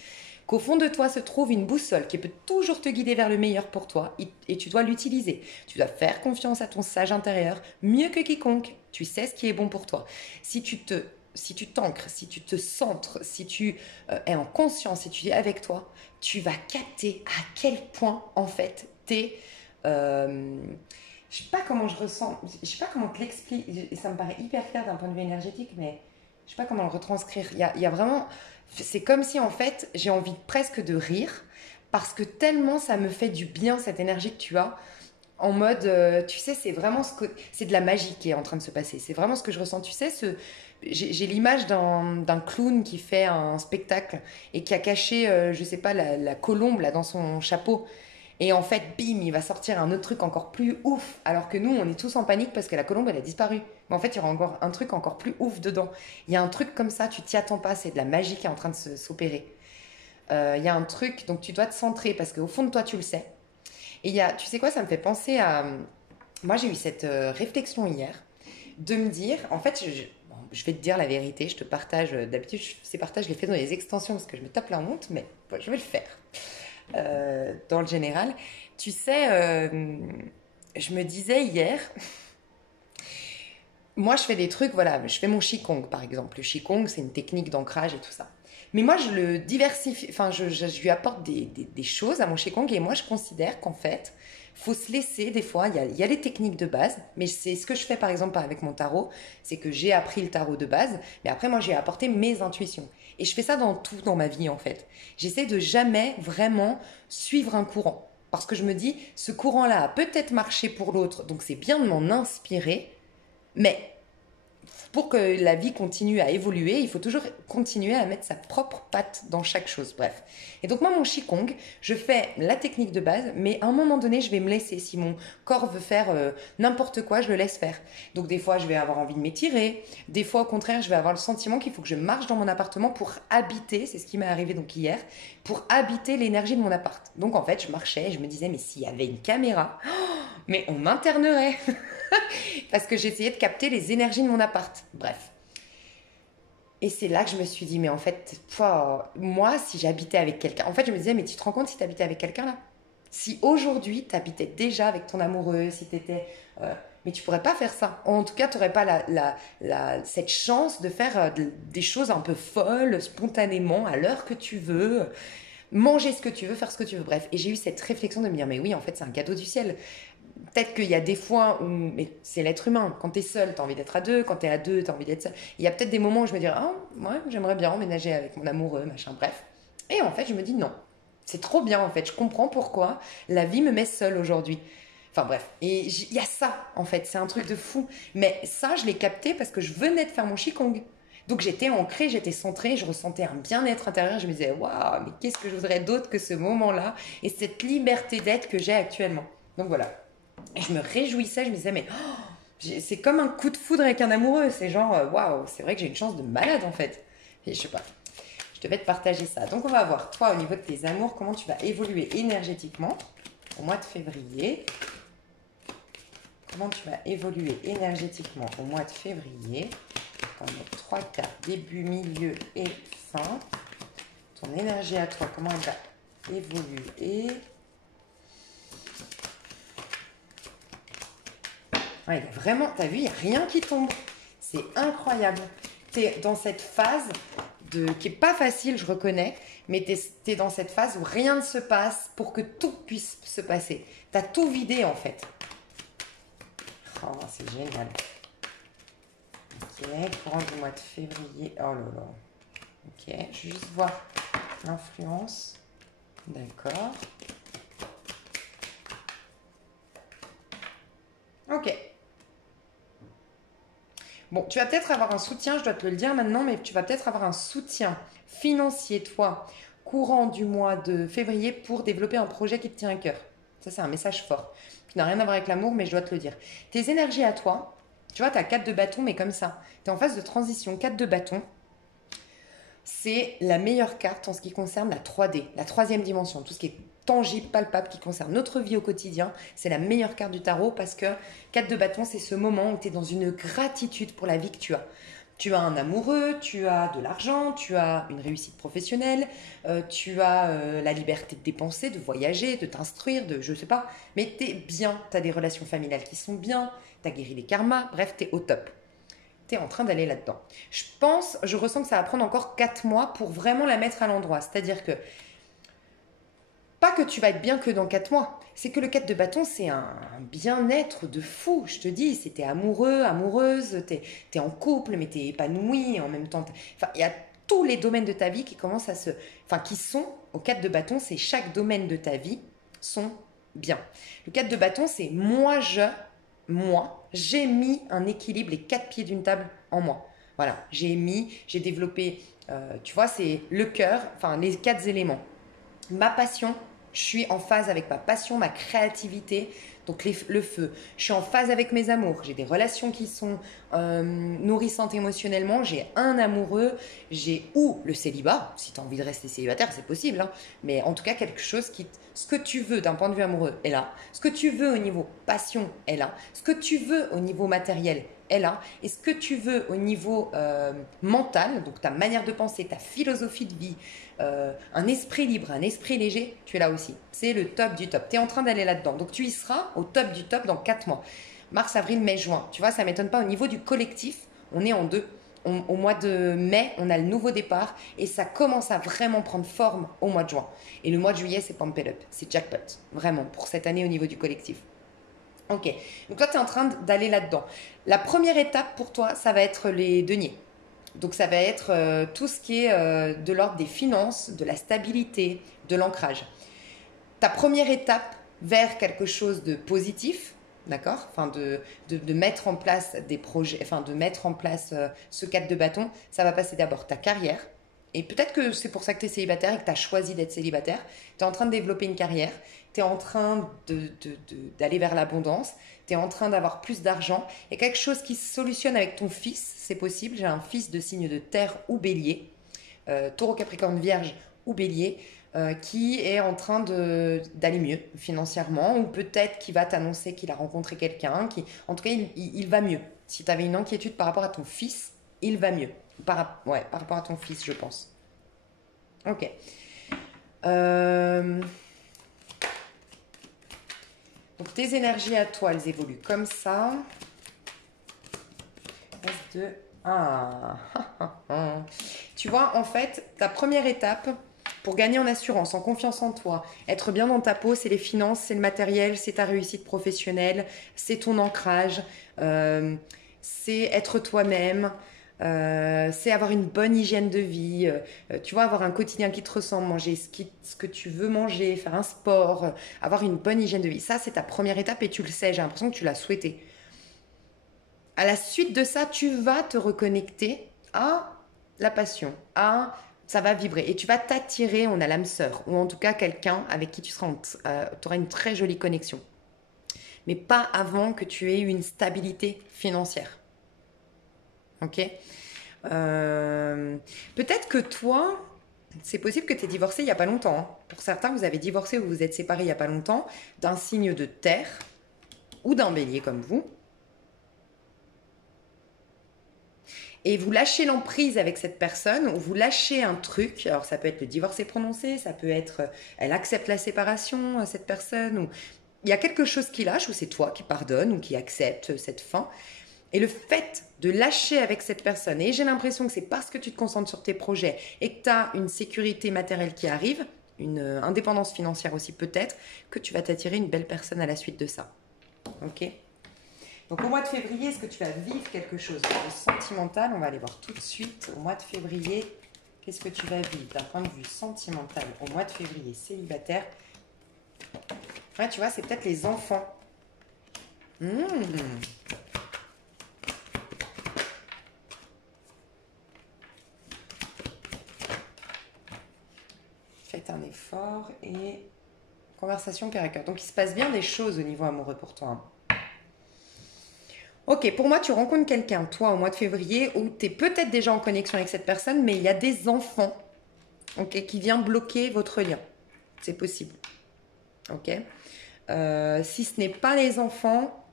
qu'au fond de toi se trouve une boussole qui peut toujours te guider vers le meilleur pour toi et tu dois l'utiliser. Tu dois faire confiance à ton sage intérieur mieux que quiconque. Tu sais ce qui est bon pour toi. Si tu t'ancres, si tu te centres, si tu es en conscience, si tu es avec toi, tu vas capter à quel point en fait t'es... je sais pas comment je ressens, je sais pas comment te l'expliquer, ça me paraît hyper clair d'un point de vue énergétique, mais je sais pas comment le retranscrire. Il y a vraiment, c'est comme si en fait j'ai envie presque de rire parce que tellement ça me fait du bien cette énergie que tu as. En mode, tu sais, c'est vraiment c'est de la magie qui est en train de se passer. C'est vraiment ce que je ressens. Tu sais, j'ai l'image d'un clown qui fait un spectacle et qui a caché, je sais pas, la colombe là dans son chapeau. Et en fait, bim, il va sortir un autre truc encore plus ouf. Alors que nous, on est tous en panique parce que la colombe, elle a disparu. Mais en fait, il y aura encore un truc encore plus ouf dedans. Il y a un truc comme ça, tu t'y attends pas, c'est de la magie qui est en train de s'opérer. Il y a un truc, donc tu dois te centrer parce qu'au fond de toi, tu le sais. Et tu sais quoi, ça me fait penser à... Moi, j'ai eu cette réflexion hier de me dire, en fait, bon, je vais te dire la vérité, je te partage, d'habitude, ces partages, je les fais dans les extensions parce que je me tape la honte, mais bon, je vais le faire. Dans le général. Tu sais, je me disais hier, moi je fais des trucs, voilà, je fais mon Qigong par exemple. Le Qigong, c'est une technique d'ancrage et tout ça. Mais moi je le diversifie, enfin je lui apporte des choses à mon Qigong et moi je considère qu'en fait, faut se laisser des fois, il y a les techniques de base, mais c'est ce que je fais par exemple avec mon tarot, c'est que j'ai appris le tarot de base, mais après moi j'ai apporté mes intuitions. Et je fais ça dans tout dans ma vie en fait. J'essaie de jamais vraiment suivre un courant. Parce que je me dis, ce courant-là a peut-être marché pour l'autre, donc c'est bien de m'en inspirer, mais pour que la vie continue à évoluer, il faut toujours continuer à mettre sa propre patte dans chaque chose. Bref. Et donc moi, mon Qigong, je fais la technique de base, mais à un moment donné, je vais me laisser. Si mon corps veut faire n'importe quoi, je le laisse faire. Donc des fois, je vais avoir envie de m'étirer. Des fois, au contraire, je vais avoir le sentiment qu'il faut que je marche dans mon appartement pour habiter, c'est ce qui m'est arrivé donc hier, pour habiter l'énergie de mon appart. Donc en fait, je marchais et je me disais, mais s'il y avait une caméra, mais on m'internerait. Parce que j'essayais de capter les énergies de mon appart. Bref. Et c'est là que je me suis dit, mais en fait, moi, si j'habitais avec quelqu'un... En fait, je me disais, mais tu te rends compte si tu habitais avec quelqu'un là? Si aujourd'hui, tu habitais déjà avec ton amoureux, si tu étais... mais tu pourrais pas faire ça. En tout cas, tu n'aurais pas cette chance de faire des choses un peu folles, spontanément, à l'heure que tu veux, manger ce que tu veux, faire ce que tu veux. Bref. Et j'ai eu cette réflexion de me dire, mais oui, en fait, c'est un cadeau du ciel. peut-être qu'il y a des fois où, mais c'est l'être humain, quand tu es seul, tu as envie d'être à deux, quand tu es à deux, tu as envie d'être seul. Il y a peut-être des moments où je me dirais, ah, ouais, j'aimerais bien emménager avec mon amoureux, machin, bref. Et en fait, je me dis non. C'est trop bien, en fait. Je comprends pourquoi la vie me met seule aujourd'hui. Enfin bref, et il y a ça, en fait, c'est un truc de fou. Mais ça, je l'ai capté parce que je venais de faire mon Qigong. Donc j'étais ancrée, j'étais centrée, je ressentais un bien-être intérieur. Je me disais, waouh, mais qu'est-ce que je voudrais d'autre que ce moment-là et cette liberté d'être que j'ai actuellement. Donc voilà. Et je me réjouissais, je me disais, mais oh, c'est comme un coup de foudre avec un amoureux. C'est genre, waouh, c'est vrai que j'ai une chance de malade en fait. Et je sais pas, je devais te partager ça. Donc on va voir, toi, au niveau de tes amours, comment tu vas évoluer énergétiquement au mois de février. Comment tu vas évoluer énergétiquement au mois de février. On a 3 cartes, début, milieu et fin. Ton énergie à toi, comment elle va évoluer. Ouais, il y a vraiment, t'as vu, il n'y a rien qui tombe. C'est incroyable. Tu es dans cette phase qui n'est pas facile, je reconnais, mais tu es dans cette phase où rien ne se passe pour que tout puisse se passer. Tu as tout vidé en fait. Oh, c'est génial. Ok, courant du mois de février. Oh là là. Ok, je vais juste voir l'influence. D'accord. Ok. Bon, tu vas peut-être avoir un soutien, je dois te le dire maintenant, mais tu vas peut-être avoir un soutien financier, toi, courant du mois de février pour développer un projet qui te tient à cœur. Ça, c'est un message fort, qui n'a rien à voir avec l'amour, mais je dois te le dire. Tes énergies à toi, tu vois, tu as 4 de bâton, mais comme ça. Tu es en phase de transition, 4 de bâton. C'est la meilleure carte en ce qui concerne la 3D, la troisième dimension, tout ce qui est tangible, palpable, qui concerne notre vie au quotidien. C'est la meilleure carte du tarot parce que 4 de bâton, c'est ce moment où tu es dans une gratitude pour la vie que tu as. Tu as un amoureux, tu as de l'argent, tu as une réussite professionnelle, tu as la liberté de dépenser, de voyager, de t'instruire, de je sais pas, mais tu es bien, tu as des relations familiales qui sont bien, tu as guéri les karmas, bref, tu es au top. Tu es en train d'aller là-dedans. Je ressens que ça va prendre encore 4 mois pour vraiment la mettre à l'endroit. C'est-à-dire que, pas que tu vas être bien que dans 4 mois, c'est que le 4 de bâton, c'est un bien-être de fou. Je te dis, c'est t'es amoureux, amoureuse, t'es en couple, mais t'es épanoui en même temps. Enfin, il y a tous les domaines de ta vie qui commencent à se... Enfin, qui sont, au 4 de bâton, c'est chaque domaine de ta vie sont bien. Le 4 de bâton, c'est moi, j'ai mis un équilibre, les 4 pieds d'une table en moi. Voilà, j'ai développé, tu vois, c'est le cœur, enfin les 4 éléments. Ma passion, je suis en phase avec ma passion, ma créativité, donc le feu. Je suis en phase avec mes amours, j'ai des relations qui sont nourrissantes émotionnellement, j'ai un amoureux, j'ai ou le célibat, si tu as envie de rester célibataire, c'est possible, hein, mais en tout cas quelque chose qui... Ce que tu veux d'un point de vue amoureux est là, ce que tu veux au niveau passion est là, ce que tu veux au niveau matériel est là, et ce que tu veux au niveau mental, donc ta manière de penser, ta philosophie de vie, un esprit libre, un esprit léger, tu es là aussi. C'est le top du top. Tu es en train d'aller là-dedans. Donc tu y seras au top du top dans 4 mois. Mars, avril, mai, juin. Tu vois, ça ne m'étonne pas. Au niveau du collectif, on est en 2. Au mois de mai, on a le nouveau départ et ça commence à vraiment prendre forme au mois de juin. Et le mois de juillet, c'est pump it up. C'est jackpot. Vraiment, pour cette année au niveau du collectif. Ok, donc toi, tu es en train d'aller là-dedans. La première étape pour toi, ça va être les deniers. Donc ça va être tout ce qui est de l'ordre des finances, de la stabilité, de l'ancrage. Ta première étape vers quelque chose de positif, d'accord, enfin de mettre en place des projets, enfin de mettre en place ce cadre de bâton, ça va passer d'abord ta carrière. Et peut-être que c'est pour ça que tu es célibataire et que tu as choisi d'être célibataire. Tu es en train de développer une carrière, tu es en train d'aller vers l'abondance, tu es en train d'avoir plus d'argent. Il y a quelque chose qui se solutionne avec ton fils, c'est possible. J'ai un fils de signe de terre ou bélier, taureau, capricorne, vierge ou bélier, qui est en train d'aller mieux financièrement, ou peut-être qu'il va t'annoncer qu'il a rencontré quelqu'un, en tout cas, il va mieux. Si tu avais une inquiétude par rapport à ton fils, il va mieux. Par rapport à ton fils, je pense. Ok. Donc, tes énergies à toi, elles évoluent comme ça. S2. Ah. Tu vois, en fait, ta première étape, pour gagner en assurance, en confiance en toi, être bien dans ta peau, c'est les finances, c'est le matériel, c'est ta réussite professionnelle, c'est ton ancrage, c'est être toi-même, c'est avoir une bonne hygiène de vie, tu vois, avoir un quotidien qui te ressemble, manger ce que tu veux manger, faire un sport, avoir une bonne hygiène de vie. Ça, c'est ta première étape et tu le sais, j'ai l'impression que tu l'as souhaité. À la suite de ça, tu vas te reconnecter à la passion, à ça va vibrer et tu vas t'attirer, on a l'âme sœur ou en tout cas quelqu'un avec qui tu auras une très jolie connexion. Mais pas avant que tu aies eu une stabilité financière. Ok. Peut-être que toi, c'est possible que tu aies divorcé il n'y a pas longtemps, hein. Pour certains, vous avez divorcé ou vous vous êtes séparés il n'y a pas longtemps d'un signe de terre ou d'un bélier comme vous. Et vous lâchez l'emprise avec cette personne, ou vous lâchez un truc. Alors ça peut être le divorce est prononcé, ça peut être elle accepte la séparation, cette personne, ou il y a quelque chose qui lâche, ou c'est toi qui pardonne, ou qui accepte cette fin. Et le fait de lâcher avec cette personne, et j'ai l'impression que c'est parce que tu te concentres sur tes projets et que tu as une sécurité matérielle qui arrive, une indépendance financière aussi peut-être, que tu vas t'attirer une belle personne à la suite de ça. Ok ? Donc au mois de février, est-ce que tu vas vivre quelque chose de sentimental? On va aller voir tout de suite. Au mois de février, qu'est-ce que tu vas vivre d'un point de vue sentimental au mois de février? Célibataire. Ouais, tu vois, c'est peut-être les enfants. Faites un effort et conversation cœur à cœur. Donc il se passe bien des choses au niveau amoureux pour toi, hein. Ok, pour moi, tu rencontres quelqu'un, toi, au mois de février, où tu es peut-être déjà en connexion avec cette personne, mais il y a des enfants, ok, qui viennent bloquer votre lien. C'est possible. Ok. Si ce n'est pas les enfants,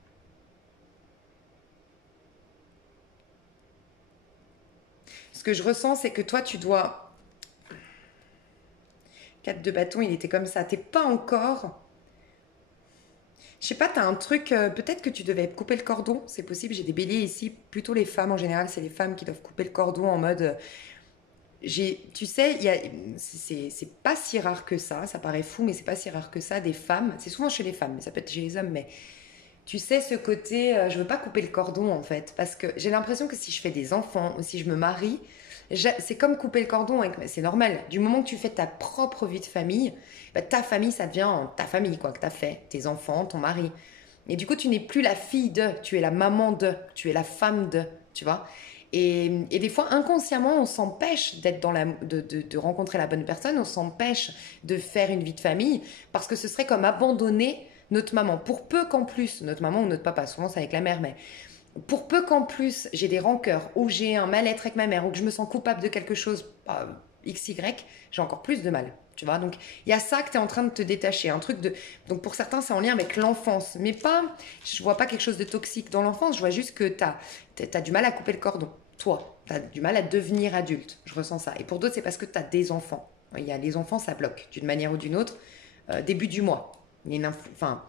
ce que je ressens, c'est que toi, tu dois... 4 de bâton, il était comme ça. T'es pas encore... Je sais pas, t'as un truc, peut-être que tu devais couper le cordon, c'est possible, j'ai des béliers ici, plutôt les femmes en général, c'est les femmes qui doivent couper le cordon en mode... tu sais, c'est pas si rare que ça paraît fou, mais c'est pas si rare que ça, des femmes, c'est souvent chez les femmes, mais ça peut être chez les hommes, mais tu sais, ce côté, je veux pas couper le cordon en fait, parce que j'ai l'impression que si je fais des enfants ou si je me marie, c'est comme couper le cordon, c'est normal. Du moment que tu fais ta propre vie de famille, bah, ta famille, ça devient ta famille, quoi, que tu as fait, tes enfants, ton mari. Et du coup, tu n'es plus la fille de, tu es la maman de, tu es la femme de, tu vois. Et des fois, inconsciemment, on s'empêche d'être de rencontrer la bonne personne, on s'empêche de faire une vie de famille, parce que ce serait comme abandonner notre maman. Pour peu qu'en plus, notre maman ou notre papa, souvent c'est avec la mère, mais pour peu qu'en plus j'ai des rancœurs ou j'ai un mal-être avec ma mère ou que je me sens coupable de quelque chose, XY, j'ai encore plus de mal. Tu vois, donc il y a ça que tu es en train de te détacher. Un truc de. Donc pour certains, c'est en lien avec l'enfance. Mais pas. Je vois pas quelque chose de toxique dans l'enfance. Je vois juste que tu as du mal à couper le cordon. Toi, tu as du mal à devenir adulte. Je ressens ça. Et pour d'autres, c'est parce que tu as des enfants. Il y a les enfants, ça bloque d'une manière ou d'une autre. Début du mois. Il y a enfin,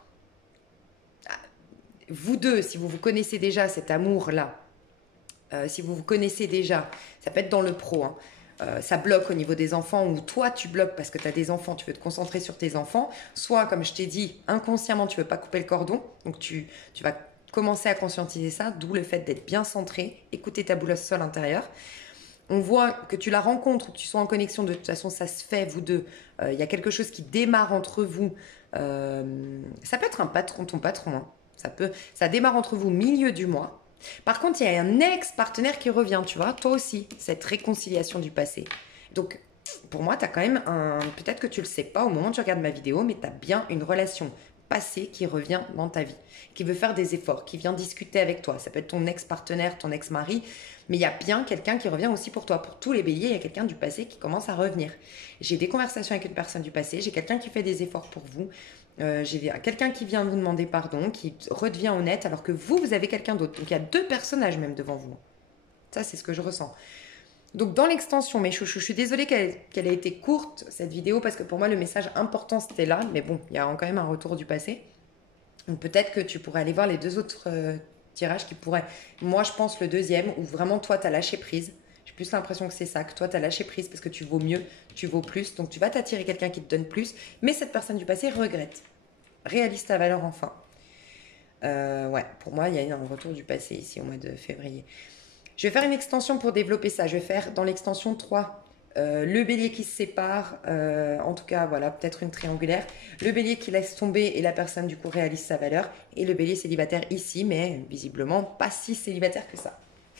vous deux, si vous vous connaissez déjà cet amour-là, si vous vous connaissez déjà, ça peut être dans le pro, hein, ça bloque au niveau des enfants, ou toi tu bloques parce que tu as des enfants, tu veux te concentrer sur tes enfants, soit comme je t'ai dit, inconsciemment tu ne veux pas couper le cordon, donc tu vas commencer à conscientiser ça, d'où le fait d'être bien centré, écouter ta boule sol intérieure. On voit que tu la rencontres, que tu sois en connexion, de toute façon ça se fait, vous deux, il y a quelque chose qui démarre entre vous, ça peut être un patron, ton patron, hein. Ça démarre entre vous milieu du mois. Par contre, il y a un ex-partenaire qui revient, tu vois, toi aussi, cette réconciliation du passé. Donc, pour moi, tu as quand même un... Peut-être que tu le sais pas au moment où tu regardes ma vidéo, mais tu as bien une relation passée qui revient dans ta vie, qui veut faire des efforts, qui vient discuter avec toi. Ça peut être ton ex-partenaire, ton ex-mari, mais il y a bien quelqu'un qui revient aussi pour toi. Pour tous les béliers, il y a quelqu'un du passé qui commence à revenir. J'ai des conversations avec une personne du passé, j'ai quelqu'un qui fait des efforts pour vous. J'ai quelqu'un qui vient vous demander pardon, qui redevient honnête, alors que vous avez quelqu'un d'autre. Donc il y a deux personnages même devant vous. Ça, c'est ce que je ressens. Donc dans l'extension, mes chouchous, je suis désolée qu'elle ait été courte, cette vidéo, parce que pour moi, le message important, c'était là. Mais bon, il y a quand même un retour du passé. Donc peut-être que tu pourrais aller voir les deux autres tirages qui pourraient... Moi, je pense le deuxième, où vraiment, toi, tu as lâché prise. J'ai plus l'impression que c'est ça, que toi, tu as lâché prise parce que tu vaux mieux, tu vaux plus. Donc, tu vas t'attirer quelqu'un qui te donne plus. Mais cette personne du passé regrette. Réalise ta valeur enfin. Ouais, pour moi, il y a eu un retour du passé ici au mois de février. Je vais faire une extension pour développer ça. Je vais faire dans l'extension 3, le bélier qui se sépare, en tout cas, voilà, peut-être une triangulaire. Le bélier qui laisse tomber et la personne, du coup, réalise sa valeur. Et le bélier célibataire ici, mais visiblement pas si célibataire que ça.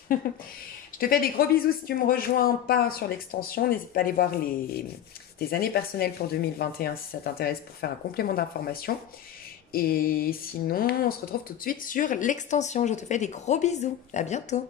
Je te fais des gros bisous si tu me rejoins pas sur l'extension. N'hésite pas à aller voir tes années personnelles pour 2021 si ça t'intéresse pour faire un complément d'information. Et sinon, on se retrouve tout de suite sur l'extension. Je te fais des gros bisous. À bientôt.